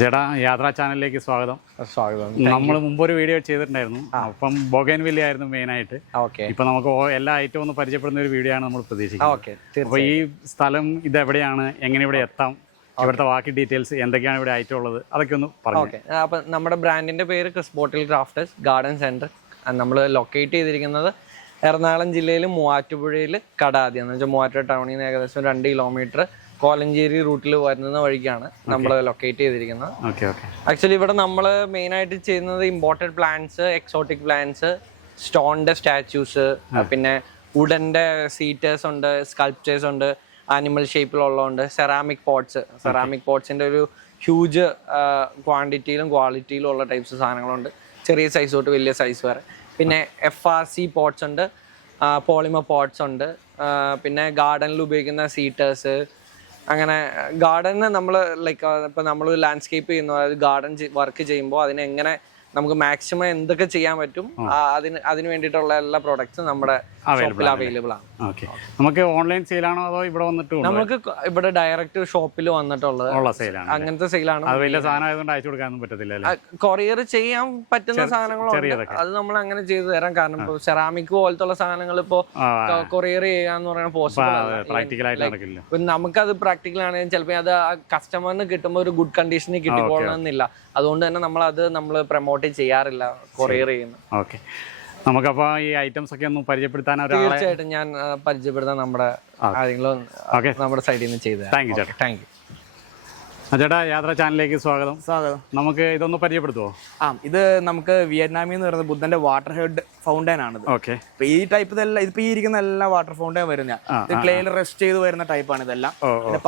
ചേട്ടാ യാത്രാ ചാനലിലേക്ക് സ്വാഗതം. നമ്മൾ മുമ്പൊരു വീഡിയോ ചെയ്തിട്ടുണ്ടായിരുന്നു. അപ്പം ബൊഗൈൻവില്ല ആയിരുന്നു മെയിനായിട്ട്. ഇപ്പൊ നമുക്ക് എല്ലാ ഐറ്റവും ഒന്ന് പരിചയപ്പെടുന്ന ഒരു വീഡിയോ ആണ് നമ്മൾ പ്രതീക്ഷിക്കുന്നത്. അപ്പോൾ ഈ സ്ഥലം ഇതെവിടെയാണ്, എങ്ങനെ ഇവിടെ എത്താം, ഇവിടുത്തെ ബാക്കി ഡീറ്റെയിൽസ് എന്തൊക്കെയാണ് ഇവിടെ ഐറ്റം ഉള്ളത്, അതൊക്കെ ഒന്ന് പറഞ്ഞു. അപ്പം നമ്മുടെ ബ്രാൻഡിന്റെ പേര് ക്രിസ് ബോട്ടിൽ ക്രാഫ്റ്റേഴ്സ് ഗാർഡൻ സെന്റർ. നമ്മൾ ലൊക്കേറ്റ് ചെയ്തിരിക്കുന്നത് എറണാകുളം ജില്ലയിൽ മൂവാറ്റുപുഴയിൽ കടാതി എന്ന് വെച്ചാൽ മൂവാറ്റുപുഴ ടൗണിൽ നിന്ന് ഏകദേശം 2 കിലോമീറ്റർ കോലഞ്ചേരി റൂട്ടിൽ വരുന്ന വഴിക്കാണ് നമ്മൾ ലൊക്കേറ്റ് ചെയ്തിരിക്കുന്നത്. ആക്ച്വലി ഇവിടെ നമ്മൾ മെയിൻ ആയിട്ട് ചെയ്യുന്നത് ഇമ്പോർട്ടഡ് പ്ലാന്റ്സ്, എക്സോട്ടിക് പ്ലാന്റ്സ്, സ്റ്റോണിന്റെ സ്റ്റാച്യൂസ്, പിന്നെ വുഡന്റെ സീറ്റേഴ്സ് ഉണ്ട്, സ്കൾപ്ചേഴ്സ് ഉണ്ട്, ആനിമൽ ഷേപ്പിലുള്ളതുണ്ട്, സെറാമിക് പോട്ട്സിന്റെ ഒരു ഹ്യൂജ് ക്വാണ്ടിറ്റിയിലും ക്വാളിറ്റിയിലും ഉള്ള ടൈപ്സ് സാധനങ്ങളുണ്ട്. ചെറിയ സൈസ് തൊട്ട് വലിയ സൈസ് വരെ. പിന്നെ FRC പോട്ട്സ് ഉണ്ട്, പോളിമർ പോട്ട്സ് ഉണ്ട്, പിന്നെ ഗാർഡനിൽ ഉപയോഗിക്കുന്ന സീറ്റേഴ്സ്. അങ്ങനെ ഗാർഡന് നമ്മൾ ലൈക്ക് ഇപ്പം നമ്മൾ ലാൻഡ്സ്കേപ്പ് ചെയ്യുന്നു, അതായത് ഗാർഡൻ വർക്ക് ചെയ്യുമ്പോൾ അതിനെങ്ങനെ നമുക്ക് മാക്സിമം എന്തൊക്കെ ചെയ്യാൻ പറ്റും അതിന് വേണ്ടിയിട്ടുള്ള എല്ലാ പ്രോഡക്ട്സും നമ്മുടെ ഷോപ്പിൽ അവൈലബിൾ ആണ്. നമുക്ക് ഓൺലൈൻ സെയിലാണോ അതോ ഇവിടെ വന്നിട്ട്? നമുക്ക് ഇവിടെ ഡയറക്റ്റ് ഷോപ്പിൽ വന്നിട്ടുള്ളത് അങ്ങനത്തെ സെയിലാണ്. കൊറിയർ ചെയ്യാൻ പറ്റുന്ന സാധനങ്ങളുണ്ട്, അത് നമ്മൾ അങ്ങനെ ചെയ്തു തരാം. കാരണം ഇപ്പോൾ സെറാമിക് പോലത്തുള്ള സാധനങ്ങൾ ഇപ്പോൾ കൊറിയർ ചെയ്യാന്ന് പറയുന്നത് പോസിബിൾ. നമുക്കത് പ്രാക്ടിക്കൽ ആണെങ്കിൽ ചിലപ്പോൾ അത് കസ്റ്റമറിന് കിട്ടുമ്പോൾ ഒരു ഗുഡ് കണ്ടീഷനിൽ കിട്ടിക്കോളണമെന്നില്ല. അതുകൊണ്ട് തന്നെ നമ്മൾ പ്രൊമോട്ട് ചെയ്യാറില്ല, കൊറിയർ ചെയ്യുന്നു. ഓക്കെ, നമുക്കപ്പോൾ ഈ ഐറ്റംസ് ഒക്കെ ഒന്ന് പരിചയപ്പെടുത്താൻ തീർച്ചയായിട്ടും ഞാൻ പരിചയപ്പെടുത്താൻ നമ്മുടെ ആരെങ്കിലും നമ്മുടെ സൈഡിൽ നിന്ന് ചെയ്തു. താങ്ക് യു ചേട്ടാ. താങ്ക് യു ചേട്ടാ. യാത്രാ ചാനലിലേക്ക് സ്വാഗതം. നമുക്ക് ഇതൊന്ന് പരിചയപ്പെടുത്തുമോ? ഇത് നമുക്ക് വിയറ്റ്നാമിൽ നിന്ന് പറയുന്നത് ബുദ്ധന്റെ വാട്ടർ ഹെഡ് ഫൗണ്ടൈൻ ആണ്. ഓക്കെ, ഈ ടൈപ്പ് ഇതിപ്പോ ഈ ഇരിക്കുന്ന എല്ലാ വാട്ടർ ഫൗണ്ടൈൻ വരുന്ന ഇത് ക്ലേയിൽ റെസ്റ്റ് ചെയ്ത് വരുന്ന ടൈപ്പാണ് ഇതെല്ലാം.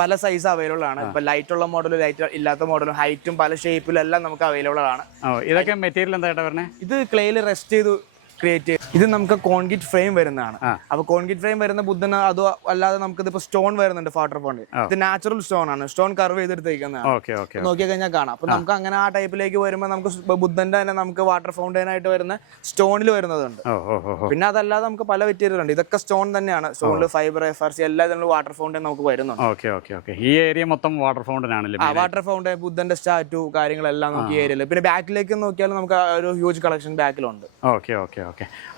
പല സൈസ് അവൈലബിൾ ആണ്. ഇപ്പൊ ലൈറ്റ് ഉള്ള മോഡലും ലൈറ്റ് ഇല്ലാത്ത മോഡലും ഹൈറ്റും പല ഷേപ്പിലും എല്ലാം നമുക്ക് അവൈലബിൾ ആണ്. ഇതൊക്കെ മെറ്റീരിയൽ എന്താ പറഞ്ഞേ? ഇത് ക്ലേയിൽ റെസ്റ്റ് ചെയ്ത് ക്രിയേറ്റ്. ഇത് നമുക്ക് കോൺക്രീറ്റ് ഫ്രെയിം വരുന്നതാണ്. അപ്പൊ കോൺക്രീറ്റ് ഫ്രെയിം വരുന്ന ബുദ്ധന് അതോ അല്ലാതെ നമുക്ക് ഇതിപ്പോ സ്റ്റോൺ വരുന്നുണ്ട്. വാട്ടർ ഫൗണ്ടൈൻ ഇത് നാച്ചുറൽ സ്റ്റോൺ ആണ്. സ്റ്റോൺ കർവ് ചെയ്തെടുത്തേക്കുന്നതാണ്. നോക്കിയാൽ കഴിഞ്ഞാൽ കാണാം. അപ്പൊ നമുക്ക് അങ്ങനെ ആ ടൈപ്പിലേക്ക് വരുമ്പോൾ നമുക്ക് ബുദ്ധന്റെ തന്നെ നമുക്ക് വാട്ടർ ഫൗണ്ടൈൻ ആയിട്ട് വരുന്ന സ്റ്റോണിൽ വരുന്നതുണ്ട്. പിന്നെ അതല്ലാതെ നമുക്ക് പല മെറ്റീരിയൽ ഉണ്ട്. ഇതൊക്കെ സ്റ്റോൺ തന്നെയാണ്. സ്റ്റോണിൽ ഫൈബർ, FRC എല്ലാ വാട്ടർ ഫൗണ്ടൈൻ നമുക്ക് വരുന്നുണ്ട്. ഈ ഏരിയ മൊത്തം വാട്ടർ ഫൗണ്ടൈൻ ആണല്ലേ? വാട്ടർ ഫൗണ്ടൈൻ, ബുദ്ധന്റെ സ്റ്റാറ്റു കാര്യങ്ങളെല്ലാം നമുക്ക് ഈ ഏരിയയിൽ. പിന്നെ ബാക്കിലേക്ക് നോക്കിയാൽ നമുക്ക് ഒരു ഹ്യൂജ് കളക്ഷൻ ബാക്കിലുണ്ട്.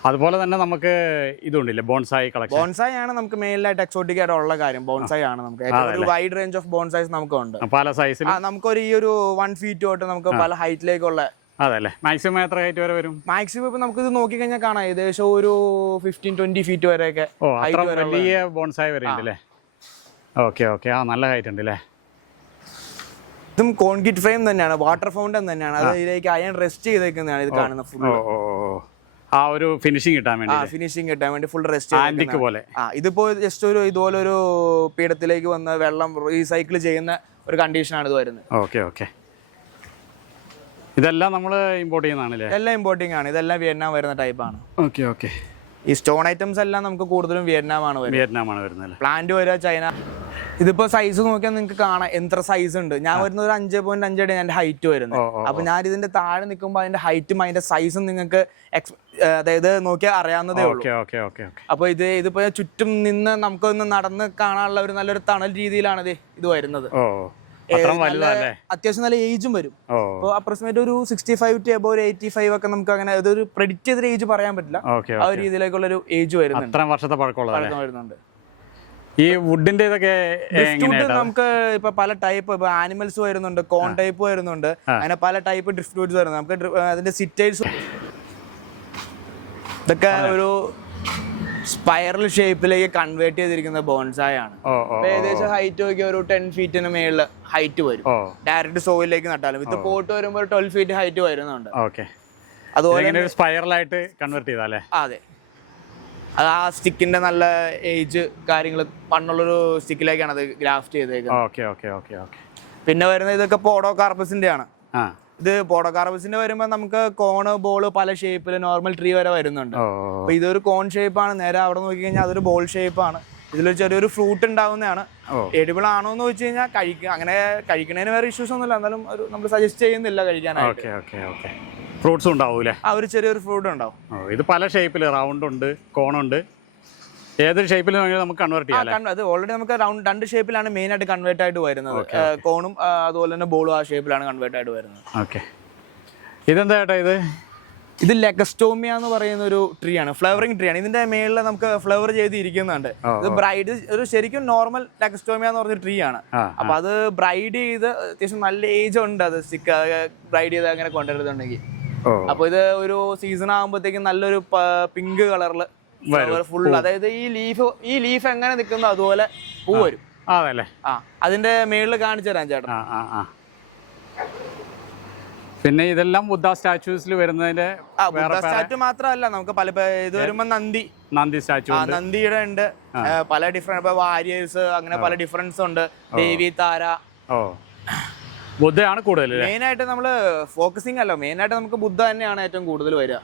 അതുപോലെ തന്നെ നമുക്ക് ഇതുണ്ടല്ലേ ബോൺസായി കളക്ഷൻ? ബോൺസായി ആണ് നമുക്ക് മെയിനായിട്ട് എക്സോട്ടിക് ആയിട്ട് ഉള്ള കാര്യം. ബോൺസായി ആണ് നമുക്ക് ഒരു വൈഡ് റേഞ്ച് ഓഫ് ബോൺസൈസ് നമുക്കുണ്ട്. പല സൈസിൽ നമുക്കൊരു ഈ ഒരു 1 ഫീറ്റ് തൊട്ട് നമുക്ക് പല ഹൈറ്റിലേക്കുള്ള. അതല്ലേ, മാക്സിമം എത്ര ഹൈറ്റ് വരെ വരും? മാക്സിമം ഇപ്പൊ നമുക്ക് ഇത് നോക്കി കഴിഞ്ഞാൽ കാണാം ഏകദേശം ഒരു 15-20 ഫീറ്റ് വരെയൊക്കെ വലിയ ബോൺസായി വരുന്നുണ്ടല്ലേ? ഓക്കെ, നല്ല ഹൈറ്റ് ഉണ്ട് അല്ലേ? ഇതും കോൺക്രീറ്റ് ഫ്രെയിം തന്നെയാണ്, വാട്ടർ ഫൗണ്ടൻ തന്നെയാണ്. അത് ഇതിലേക്ക് അയൺ റെസ്റ്റ് ചെയ്തേക്കുന്നതാണ്. ഇത് കാണുന്ന ഫുൾ ആ ഒരു ഫിനിഷിംഗ് കിട്ടാൻ വേണ്ടി ഫുൾ റെസ്റ്റ് പോലെ. ഇതിപ്പോ ജസ്റ്റ് ഒരു ഇതുപോലെ ഒരു പീഠത്തിലേക്ക് വന്ന് വെള്ളം റീസൈക്കിൾ ചെയ്യുന്ന ഒരു കണ്ടീഷനാണ് ഇത് വരുന്നത്. ഓക്കെ, ഇതെല്ലാം നമ്മൾ ഇമ്പോർട്ട് ചെയ്യുന്നതാണല്ലേ? എല്ലാം ഇമ്പോർട്ടിംഗ് ആണ്. ഇതെല്ലാം വിയറ്റ്നാം വരുന്ന ടൈപ്പാണ്. ഓക്കെ. ഈ സ്റ്റോൺ ഐറ്റംസ് എല്ലാം നമുക്ക് കൂടുതലും വിയറ്റ്നാമാണ് വരുന്നത്. പ്ലാന്റ് വരിക ചൈന. ഇതിപ്പോ സൈസ് നോക്കിയാൽ നിങ്ങൾക്ക് കാണാം എത്ര സൈസ് ഉണ്ട്. ഞാൻ വരുന്നത് ഒരു 5.5 അടി എന്റെ ഹൈറ്റ് വരുന്നത്. അപ്പൊ ഞാൻ ഇതിന്റെ താഴെ നിൽക്കുമ്പോൾ അതിന്റെ ഹൈറ്റും അതിന്റെ സൈസും നിങ്ങൾക്ക് അതായത് നോക്കിയാൽ അറിയാവുന്നതേ ഉള്ളൂ. അപ്പൊ ഇതിപ്പോ ചുറ്റും നിന്ന് നമുക്കൊന്ന് നടന്ന് കാണാനുള്ള ഒരു നല്ലൊരു തണൽ രീതിയിലാണ് ഇത് വരുന്നത്. അത്യാവശ്യം നല്ല ഏജും വരും. അപ്പോൾ അപ്രോക്സിമേറ്റ് ഒരു 65 to above 85 ഒക്കെ നമുക്ക് അങ്ങനെ ഇതൊരു പ്രെഡിക്റ്റ് ചെയ്തൊരു ഏജ് പറയാൻ പറ്റില്ല. ആ ഒരു രീതിയിലേക്കുള്ള ഒരു ഏജ് വരുന്നുണ്ട്. വർഷത്തെ പഴക്കം വരുന്നുണ്ട്. ഈ വുഡിന്റെ ഇതൊക്കെ നമുക്ക് ഇപ്പൊ പല ടൈപ്പ് ഇപ്പൊ ആനിമൽസ് വരുന്നുണ്ട്, കോൺ ടൈപ്പ് വരുന്നുണ്ട്, അങ്ങനെ പല ടൈപ്പ് ഡ്രിഫ്റ്റ് വുഡ്സ് വരുന്നുണ്ട്. നമുക്ക് അതിന്റെ സിറ്റേഴ്സ് ഇതൊക്കെ ഒരു സ്പൈറൽ ഷേപ്പിലേക്ക് കൺവേർട്ട് ചെയ്തിരിക്കുന്ന ബോൺസായി ആണ്. ഏകദേശം ഹൈറ്റ് നോക്കി ഒരു 10 ഫീറ്റിന് മേളില് ഹൈറ്റ് വരും. ഡയറക്റ്റ് സോയിലേക്ക് നട്ടാലും ഇത് പോട്ട് വരുമ്പോൾ 12 ഫീറ്റ് ഹൈറ്റ് വരുന്നുണ്ട്. അതുപോലെ സ്പൈറലായിട്ട് കൺവേർട്ട് ചെയ്താലേ? അതെ, അത് ആ സ്റ്റിക്കിന്റെ നല്ല ഏജ് കാര്യങ്ങൾ പണ്ടുള്ളൊരു സ്റ്റിക്കിലേക്കാണ് അത് ഗ്രാഫ്റ്റ് ചെയ്തേക്കുന്നത്. പിന്നെ വരുന്നത് ഇതൊക്കെ പോഡോ കാർപ്പസിന്റെ ആണ്. ഇത് പോഡോ കാർപ്പസിന്റെ വരുമ്പോ നമുക്ക് കോണ്, ബോള് പല ഷേപ്പില് നോർമൽ ട്രീ വരെ വരുന്നുണ്ട്. അപ്പൊ ഇതൊരു കോൺ ഷേപ്പാണ്. നേരെ അവിടെ നോക്കി കഴിഞ്ഞാൽ അതൊരു ബോൾ ഷേപ്പാണ്. ഇതിലൊരു ചെറിയൊരു ഫ്രൂട്ട് ഉണ്ടാവുന്നതാണ്. എഡിബിൾ ആണോ എന്ന് വെച്ച് കഴിഞ്ഞാൽ അങ്ങനെ കഴിക്കണതിന് വേറെ ഇഷ്യൂസ് ഒന്നുമില്ല. എന്നാലും നമ്മൾ സജസ്റ്റ് ചെയ്യുന്നില്ല കഴിക്കാനായിട്ട്. ഫ്രൂട്ട്സ് ഉണ്ടാവൂലേ? ആ ഒരു ചെറിയൊരു ഫ്രൂട്ട് ഉണ്ടാവും. ഇത് പല ഷേപ്പില് റൗണ്ട് ഉണ്ട്, കോണുണ്ട്. ഏതൊരു ഷേപ്പിലും നമുക്ക് കൺവേർട്ട് ചെയ്യാം. അത് ഓൾറെഡി നമുക്ക് രണ്ട് ഷേപ്പിലാണ് മെയിൻ ആയിട്ട് കൺവേർട്ട് ആയിട്ട് വരുന്നത്. കോണും അതുപോലെ തന്നെ ബോളും ആ ഷേപ്പിലാണ് കൺവേർട്ട് ആയിട്ട് വരുന്നത്. ഓക്കെ, ഇതെന്താ ചേട്ടാ ഇത് ലെഗസ്റ്റോമിയ എന്ന് പറയുന്ന ഒരു ട്രീ ആണ്, ഫ്ലവറിംഗ് ട്രീ ആണ്. ഇതിന്റെ മേളിൽ നമുക്ക് ഫ്ലവർ ചെയ്ത് ഇരിക്കുന്നുണ്ട്. ഇത് ബ്രൈഡ് ഒരു ശരിക്കും നോർമൽ ലെഗസ്റ്റോമിയ എന്ന് പറഞ്ഞ ട്രീ ആണ്. അപ്പൊ അത് ബ്രൈഡ് ചെയ്ത് അത്യാവശ്യം നല്ല ഏജ് ഉണ്ട്, അത് ബ്രൈഡ് ചെയ്ത് അങ്ങനെ കൊണ്ടുവരുന്നുണ്ടെങ്കിൽ. അപ്പൊ ഇത് ഒരു സീസൺ ആകുമ്പോഴത്തേക്കും നല്ലൊരു പിങ്ക് കളറിൽ ഫുൾ, അതായത് ഈ ലീഫ് എങ്ങനെ നിൽക്കുന്നു അതുപോലെ പൂ വരും. അതിന്റെ മേളിൽ കാണിച്ചു തരാം ചേട്ടാ. പിന്നെ ഇതെല്ലാം ബുദ്ധ സ്റ്റാച്യൂസിൽ വരുന്നതിന്റെ സ്റ്റാച്ചു മാത്രമല്ല, നമുക്ക് പല ഇത് വരുമ്പോ നന്ദി സ്റ്റാച്ചു, നന്ദിയുടെ ഉണ്ട്, പല ഡിഫറെന്റ് വാരിയേഴ്സ്, അങ്ങനെ പല ഡിഫറൻസ് ഉണ്ട്. ദേവി താര, ബുദ്ധയാണ് കൂടുതൽ മെയിൻ ആയിട്ട് നമ്മള് ഫോക്കസിങ് അല്ല, മെയിൻ ആയിട്ട് നമുക്ക് ബുദ്ധ തന്നെയാണ് ഏറ്റവും കൂടുതൽ വരിക.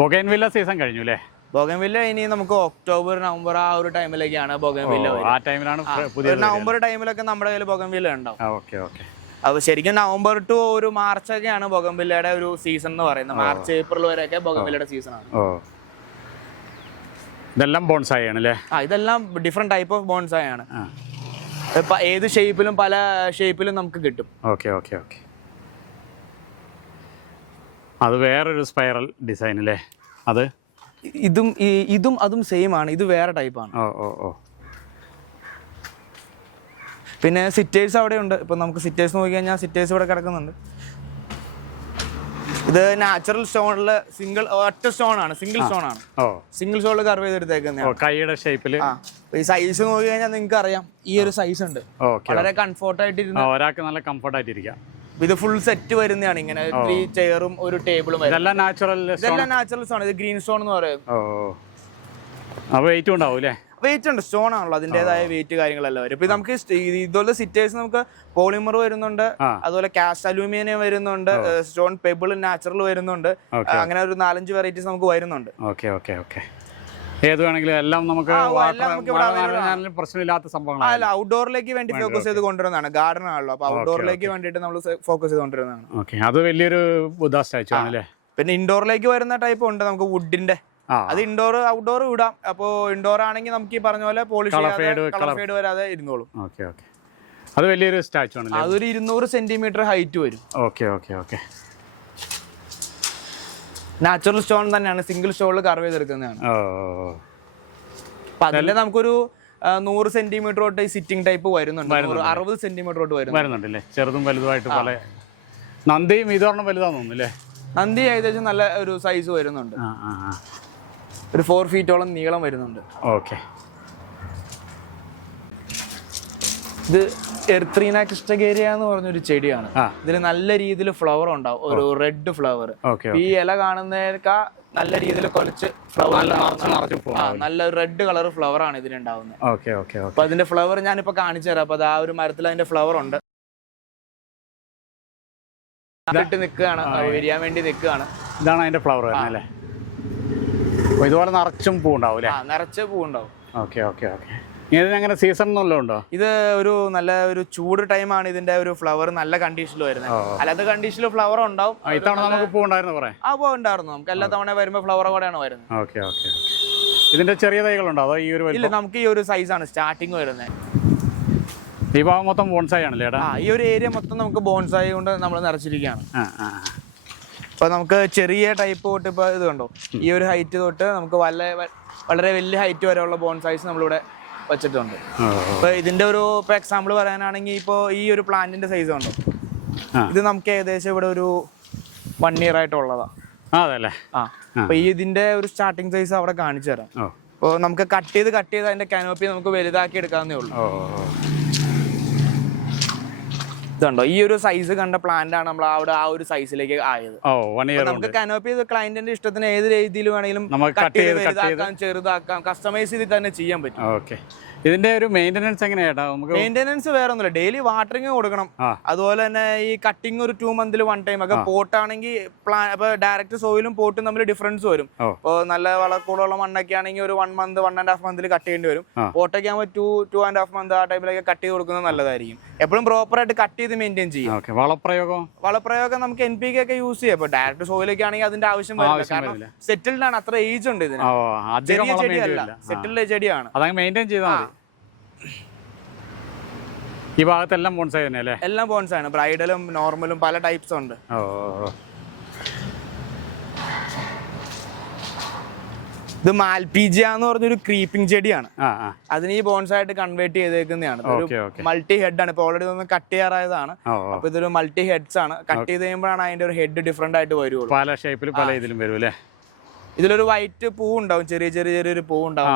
ബൊഗൈൻവില്ല സീസൺ കഴിഞ്ഞു അല്ലേ? ബൊഗൈൻവില്ല ഇനി നമുക്ക് ഒക്ടോബർ നവംബർ ആ ഒരു ടൈമിലേക്കാണ് ബൊഗൈൻവില്ല. ആ ടൈമിലാണ് നവംബർ ടൈമിലൊക്കെ നമ്മുടെ കയ്യിൽ ബൊഗൈൻവില്ല ഉണ്ടാവും. അപ്പൊ ശരിക്കും നവംബർ ടു ഒരു മാർച്ച് ഒക്കെയാണ് ബൊഗൈൻവില്ലയുടെ ഒരു സീസൺ എന്ന് പറയുന്നത്. മാർച്ച് ഏപ്രിൽ വരെയൊക്കെ ബൊഗൈൻവില്ലയുടെ സീസൺ ആണ്. ഇതെല്ലാം ബോൺസായി ആണല്ലേ? ഇതെല്ലാം ഡിഫറെന്റ് ടൈപ്പ് ഓഫ് ബോൺസായി ആണ്. ഏത് ഷേപ്പിലും പല ഷേപ്പിലും നമുക്ക് കിട്ടും. അത് വേറൊരു സ്പൈറൽ ഡിസൈൻ അല്ലേ? അത് ഇതും അതും സെയിം ആണ്, ഇത് വേറെ ടൈപ്പാണ്. പിന്നെ സിറ്റേഴ്സ് അവിടെ ഉണ്ട്. ഇപ്പൊ നമുക്ക് സിറ്റേഴ്സ് നോക്കി കഴിഞ്ഞാൽ സിറ്റേഴ്സ് ഇവിടെ കിടക്കുന്നുണ്ട്. ഇത് നാച്ചുറൽ സ്റ്റോണില് ഒറ്റ സ്റ്റോൺ ആണ്, സിംഗിൾ സ്റ്റോൺ ആണ്. സിംഗിൾ സ്റ്റോണിൽ കർവ് ചെയ്തെടുത്തേക്കുന്ന കൈയുടെ ഷേപ്പില്. ഈ സൈസ് നോക്കി കഴിഞ്ഞാൽ നിങ്ങൾക്ക് അറിയാം, ഈ ഒരു സൈസ് ഉണ്ട്. വളരെ കംഫർട്ട് ആയിട്ടിരുന്ന ഒരാൾക്ക് നല്ല കംഫർട്ട് ആയിട്ടിരിക്കാം. ഇത് ഫുൾ സെറ്റ് വരുന്നതാണ്. ഇങ്ങനെ 3 ചെയറും ഒരു ടേബിളും. ഇതെല്ലാം നാച്ചുറൽ സ്റ്റോൺ. ഇത് ഗ്രീൻ സ്റ്റോൺ എന്ന് പറയും. വെയിറ്റ് ഉണ്ടാവും അല്ലേ? വെയിറ്റ് ഉണ്ട്, സ്റ്റോൺ ആണല്ലോ, അതിന്റേതായ വെയിറ്റ് കാര്യങ്ങളെല്ലാം വരും. ഇപ്പൊ നമുക്ക് ഇതുപോലെ സിറ്റേഴ്സ് നമുക്ക് പോളിമർ വരുന്നുണ്ട്, അതുപോലെ കാസ്റ്റ് അലൂമിനിയം വരുന്നുണ്ട്, സ്റ്റോൺ പെബിൾ നാച്ചുറൽ വരുന്നുണ്ട്. അങ്ങനെ ഒരു 4-5 വെറൈറ്റീസ് നമുക്ക് വരുന്നുണ്ട്. ഏത് വേണമെങ്കിലും എല്ലാം നമുക്ക് പ്രശ്നമില്ലാത്ത സംഭവങ്ങളാണ്. ഔട്ട്ഡോറിലേക്ക് വേണ്ടി ഫോക്കസ് ചെയ്ത് കൊണ്ടുവരുന്നതാണ്. ഗാർഡൻ ആണല്ലോ, അപ്പൊ ഔട്ട്ഡോറിലേക്ക് വേണ്ടിയിട്ട് നമ്മൾ ഫോക്കസ് ചെയ്ത് കൊണ്ടുവരുന്നതാണ്. അത് വലിയൊരു ബുദ്ധ സ്റ്റാച്ചു ആണല്ലേ? പിന്നെ ഇൻഡോറിലേക്ക് വരുന്ന ടൈപ്പ് ഉണ്ട് നമുക്ക് വുഡിന്റെ. അത് ഇൻഡോർ ഔട്ട്ഡോർ ഇടാം. അപ്പോ ഇൻഡോർ ആണെങ്കിൽ നമുക്ക് ഈ പറഞ്ഞ പോലെ പോളിഷ് കളർ ഫേഡ് വരാതെ ഇരുന്നോളും. അത് വലിയൊരു സ്റ്റാച്ചു ആണ്. അതൊരു 200 സെന്റിമീറ്റർ ഹൈറ്റ് വരും. നാച്ചുറൽ സ്റ്റോൺ തന്നെയാണ്, സിംഗിൾ സ്റ്റോണിൽ കർവ് ചെയ്തെടുക്കുന്നതാണ്. അപ്പൊ അതിന്റെ നമുക്കൊരു 100 സെന്റിമീറ്റർ തൊട്ട് സിറ്റിംഗ് ടൈപ്പ് വരുന്നുണ്ട്, 60 സെന്റിമീറ്റർ തൊട്ട് വരുന്നുണ്ടല്ലേ? ചെറുതും വലുതുമായിട്ട് പല. നന്ദിയും ഇതോണം വലുതാന്ന് തോന്നുന്നു. നന്ദി ഏകദേശം നല്ല ഒരു സൈസ് വരുന്നുണ്ട്, ഒരു 4 ഫീറ്റോളം നീളം വരുന്നുണ്ട്. ഇത് എർത്രീന ക്രിസ്റ്റഗേരിയ എന്ന് പറഞ്ഞൊരു ചെടിയാണ്. ഇതിൽ നല്ല രീതിയിൽ ഫ്ലവർ ഉണ്ടാവും, ഒരു റെഡ് ഫ്ലവർ. ഈ ഇല കാണുന്നതിനേക്കാൾ നല്ല രീതിയിൽ കൊലച്ച് ഫ്ലവർ, നല്ല റെഡ് കളർ ഫ്ലവർ ആണ് ഇതിനുണ്ടാവുന്നത്. അപ്പൊ അതിന്റെ ഫ്ലവർ ഞാനിപ്പോ കാണിച്ചു തരാം. അപ്പൊ അത് ആ ഒരു മരത്തിൽ അതിന്റെ ഫ്ലവർ ഉണ്ട്, നിൽക്കുകയാണ്, വിരിയാൻ വേണ്ടി നിൽക്കുകയാണ്. ഇതാണ് അതിന്റെ ഫ്ലവർ അല്ലേ? ഇതുപോലെ നിറച്ചും പൂ ഉണ്ടാവും. നിറച്ച് പൂ ഉണ്ടാവും. ഇതിനങ്ങനെ സീസൺ ഉണ്ടോ? ഇത് ഒരു നല്ല ഒരു ചൂട് ടൈമാണ് ഇതിന്റെ ഒരു ഫ്ലവർ നല്ല കണ്ടീഷനിൽ വരുന്നത്. അല്ലാത്ത കണ്ടീഷനിൽ ഫ്ലവർ ഉണ്ടാവും. ഇത്തവണ നമുക്ക് പൂ ഉണ്ടായിരുന്നു പറയാം. പൂ ഉണ്ടായിരുന്നു. നമുക്ക് എല്ലാ തവണ വരുമ്പോ ഫ്ലവർ കൂടെയാണ് വരുന്നത്. ഇതിന്റെ ചെറിയ തൈകളുണ്ടോ അതോ ഈ ഒരു? ഇല്ല, നമുക്ക് ഈ ഒരു സൈസാണ് സ്റ്റാർട്ടിങ് വരുന്നത്. ഈ ഭാഗം മൊത്തം ബോൺസായി ആണല്ലേ? ഈ ഒരു ഏരിയ മൊത്തം നമുക്ക് ബോൺസായി കൊണ്ട് നമ്മൾ നിറച്ചിരിക്കുകയാണ്. അപ്പൊ നമുക്ക് ചെറിയ ടൈപ്പ് തൊട്ട് ഇപ്പൊ ഇത് കണ്ടോ, ഈ ഒരു ഹൈറ്റ് തൊട്ട് നമുക്ക് വളരെ വലിയ ഹൈറ്റ് വരെയുള്ള ബോൺസൈസ് നമ്മളിവിടെ വെച്ചിട്ടുണ്ട്. അപ്പൊ ഇതിന്റെ ഒരു ഇപ്പൊ എക്സാമ്പിൾ പറയാനാണെങ്കിൽ ഇപ്പൊ ഈ ഒരു പ്ലാന്റിന്റെ സൈസ് കണ്ടോ, ഇത് നമുക്ക് ഏകദേശം ഇവിടെ ഒരു 1 ഇയർ ആയിട്ടുള്ളതാ. അപ്പൊ ഈ ഇതിന്റെ ഒരു സ്റ്റാർട്ടിങ് സൈസ് അവിടെ കാണിച്ചു തരാം. അപ്പൊ നമുക്ക് കട്ട് ചെയ്ത് അതിന്റെ കാനോപ്പി നമുക്ക് വലുതാക്കി എടുക്കാവുന്നേ ഉള്ളൂ. ഇതുണ്ടോ, ഈ ഒരു സൈസ് കണ്ട പ്ലാന്റ് ആണ് നമ്മൾ അവിടെ ആ ഒരു സൈസിലേക്ക് ആയത്. നമുക്ക് കാനോപ്പി ക്ലയന്റിന്റെ ഇഷ്ടത്തിന് ഏത് രീതിയിൽ വേണമെങ്കിലും കട്ട് ചെയ്ത് വലുതാക്കാം, ചെറുതാക്കാം, കസ്റ്റമൈസ് ചെയ്ത് തന്നെ ചെയ്യാൻ പറ്റും. ഇതിന്റെ ഒരു മെയിൻ്റെനൻസ് എങ്ങനെയാ? നമുക്ക് മെയിൻ്റെനൻസ് വേറെ ഒന്നുമില്ല, ഡെയിലി വാട്ടറിങ് കൊടുക്കണം. അതുപോലെ തന്നെ ഈ കട്ടിങ് ഒരു 2 മന്തിൽ 1 ടൈം ഒക്കെ. പോട്ടാണെങ്കിൽ ഇപ്പൊ ഡയറക്റ്റ് സോയിലും പോട്ടും തമ്മിൽ ഡിഫറൻസ് വരും. ഇപ്പോൾ നല്ല വളക്കൂടുള്ള മണ്ണൊക്കെ ആണെങ്കിൽ ഒരു 1 മന്ത് 1.5 മന്തിൽ കട്ട് ചെയ്യേണ്ടി വരും. പോട്ടൊക്കെ ആകുമ്പോൾ 2.5 മന്ത് ആ ടൈമിലൊക്കെ കട്ട് ചെയ്ത് കൊടുക്കുന്നത് നല്ലതായിരിക്കും. എപ്പോഴും പ്രോപ്പറായിട്ട് കട്ട് ചെയ്ത് മെയിൻറ്റെയിൻ ചെയ്യും. വളപ്രയോഗം നമുക്ക് NPK ഒക്കെ യൂസ് ചെയ്യാം. ഇപ്പൊ ഡയറക്റ്റ് സോയിലൊക്കെ ആണെങ്കിൽ അതിന്റെ ആവശ്യം വരില്ല, കാരണം സെറ്റിൽഡ് ആണ്, അത്ര ഏജ് ഉണ്ട് ഇതിന്. ചെറിയ ചെടിയല്ല, സെറ്റിൽഡ് ചെടിയാണ്. ഈ ഭാഗത്തെല്ലാം ബോൺസായി തന്നെ അല്ലേ? എല്ലാം ബോൺസാണ്, ബ്രൈഡലും നോർമലും പല ടൈപ്സ് ഉണ്ട്. ഇത് മാൽപീജിയ എന്ന് പറഞ്ഞൊരു ക്രീപ്പിംഗ് ചെടിയാണ്. അതിന് ഈ ബോൺസായിട്ട് കൺവേർട്ട് ചെയ്തേക്കുന്നതാണ്. മൾട്ടി ഹെഡ് ആണ്. ഇപ്പൊ ഓൾറെഡി ഒന്ന് കട്ട് ചെയ്യാറായതാണ്. അപ്പൊ ഇതൊരു മൾട്ടി ഹെഡ്സ് ആണ്. കട്ട് ചെയ്ത് കഴിയുമ്പോഴാണ് അതിന്റെ ഒരു ഹെഡ് ഡിഫറെന്റ് ആയിട്ട് വരുള്ളൂ. പല ഷേപ്പിലും പല ഇതിലും വരും അല്ലേ? ഇതിലൊരു വൈറ്റ് പൂ ഉണ്ടാവും, ചെറിയൊരു പൂ ഉണ്ടാവും.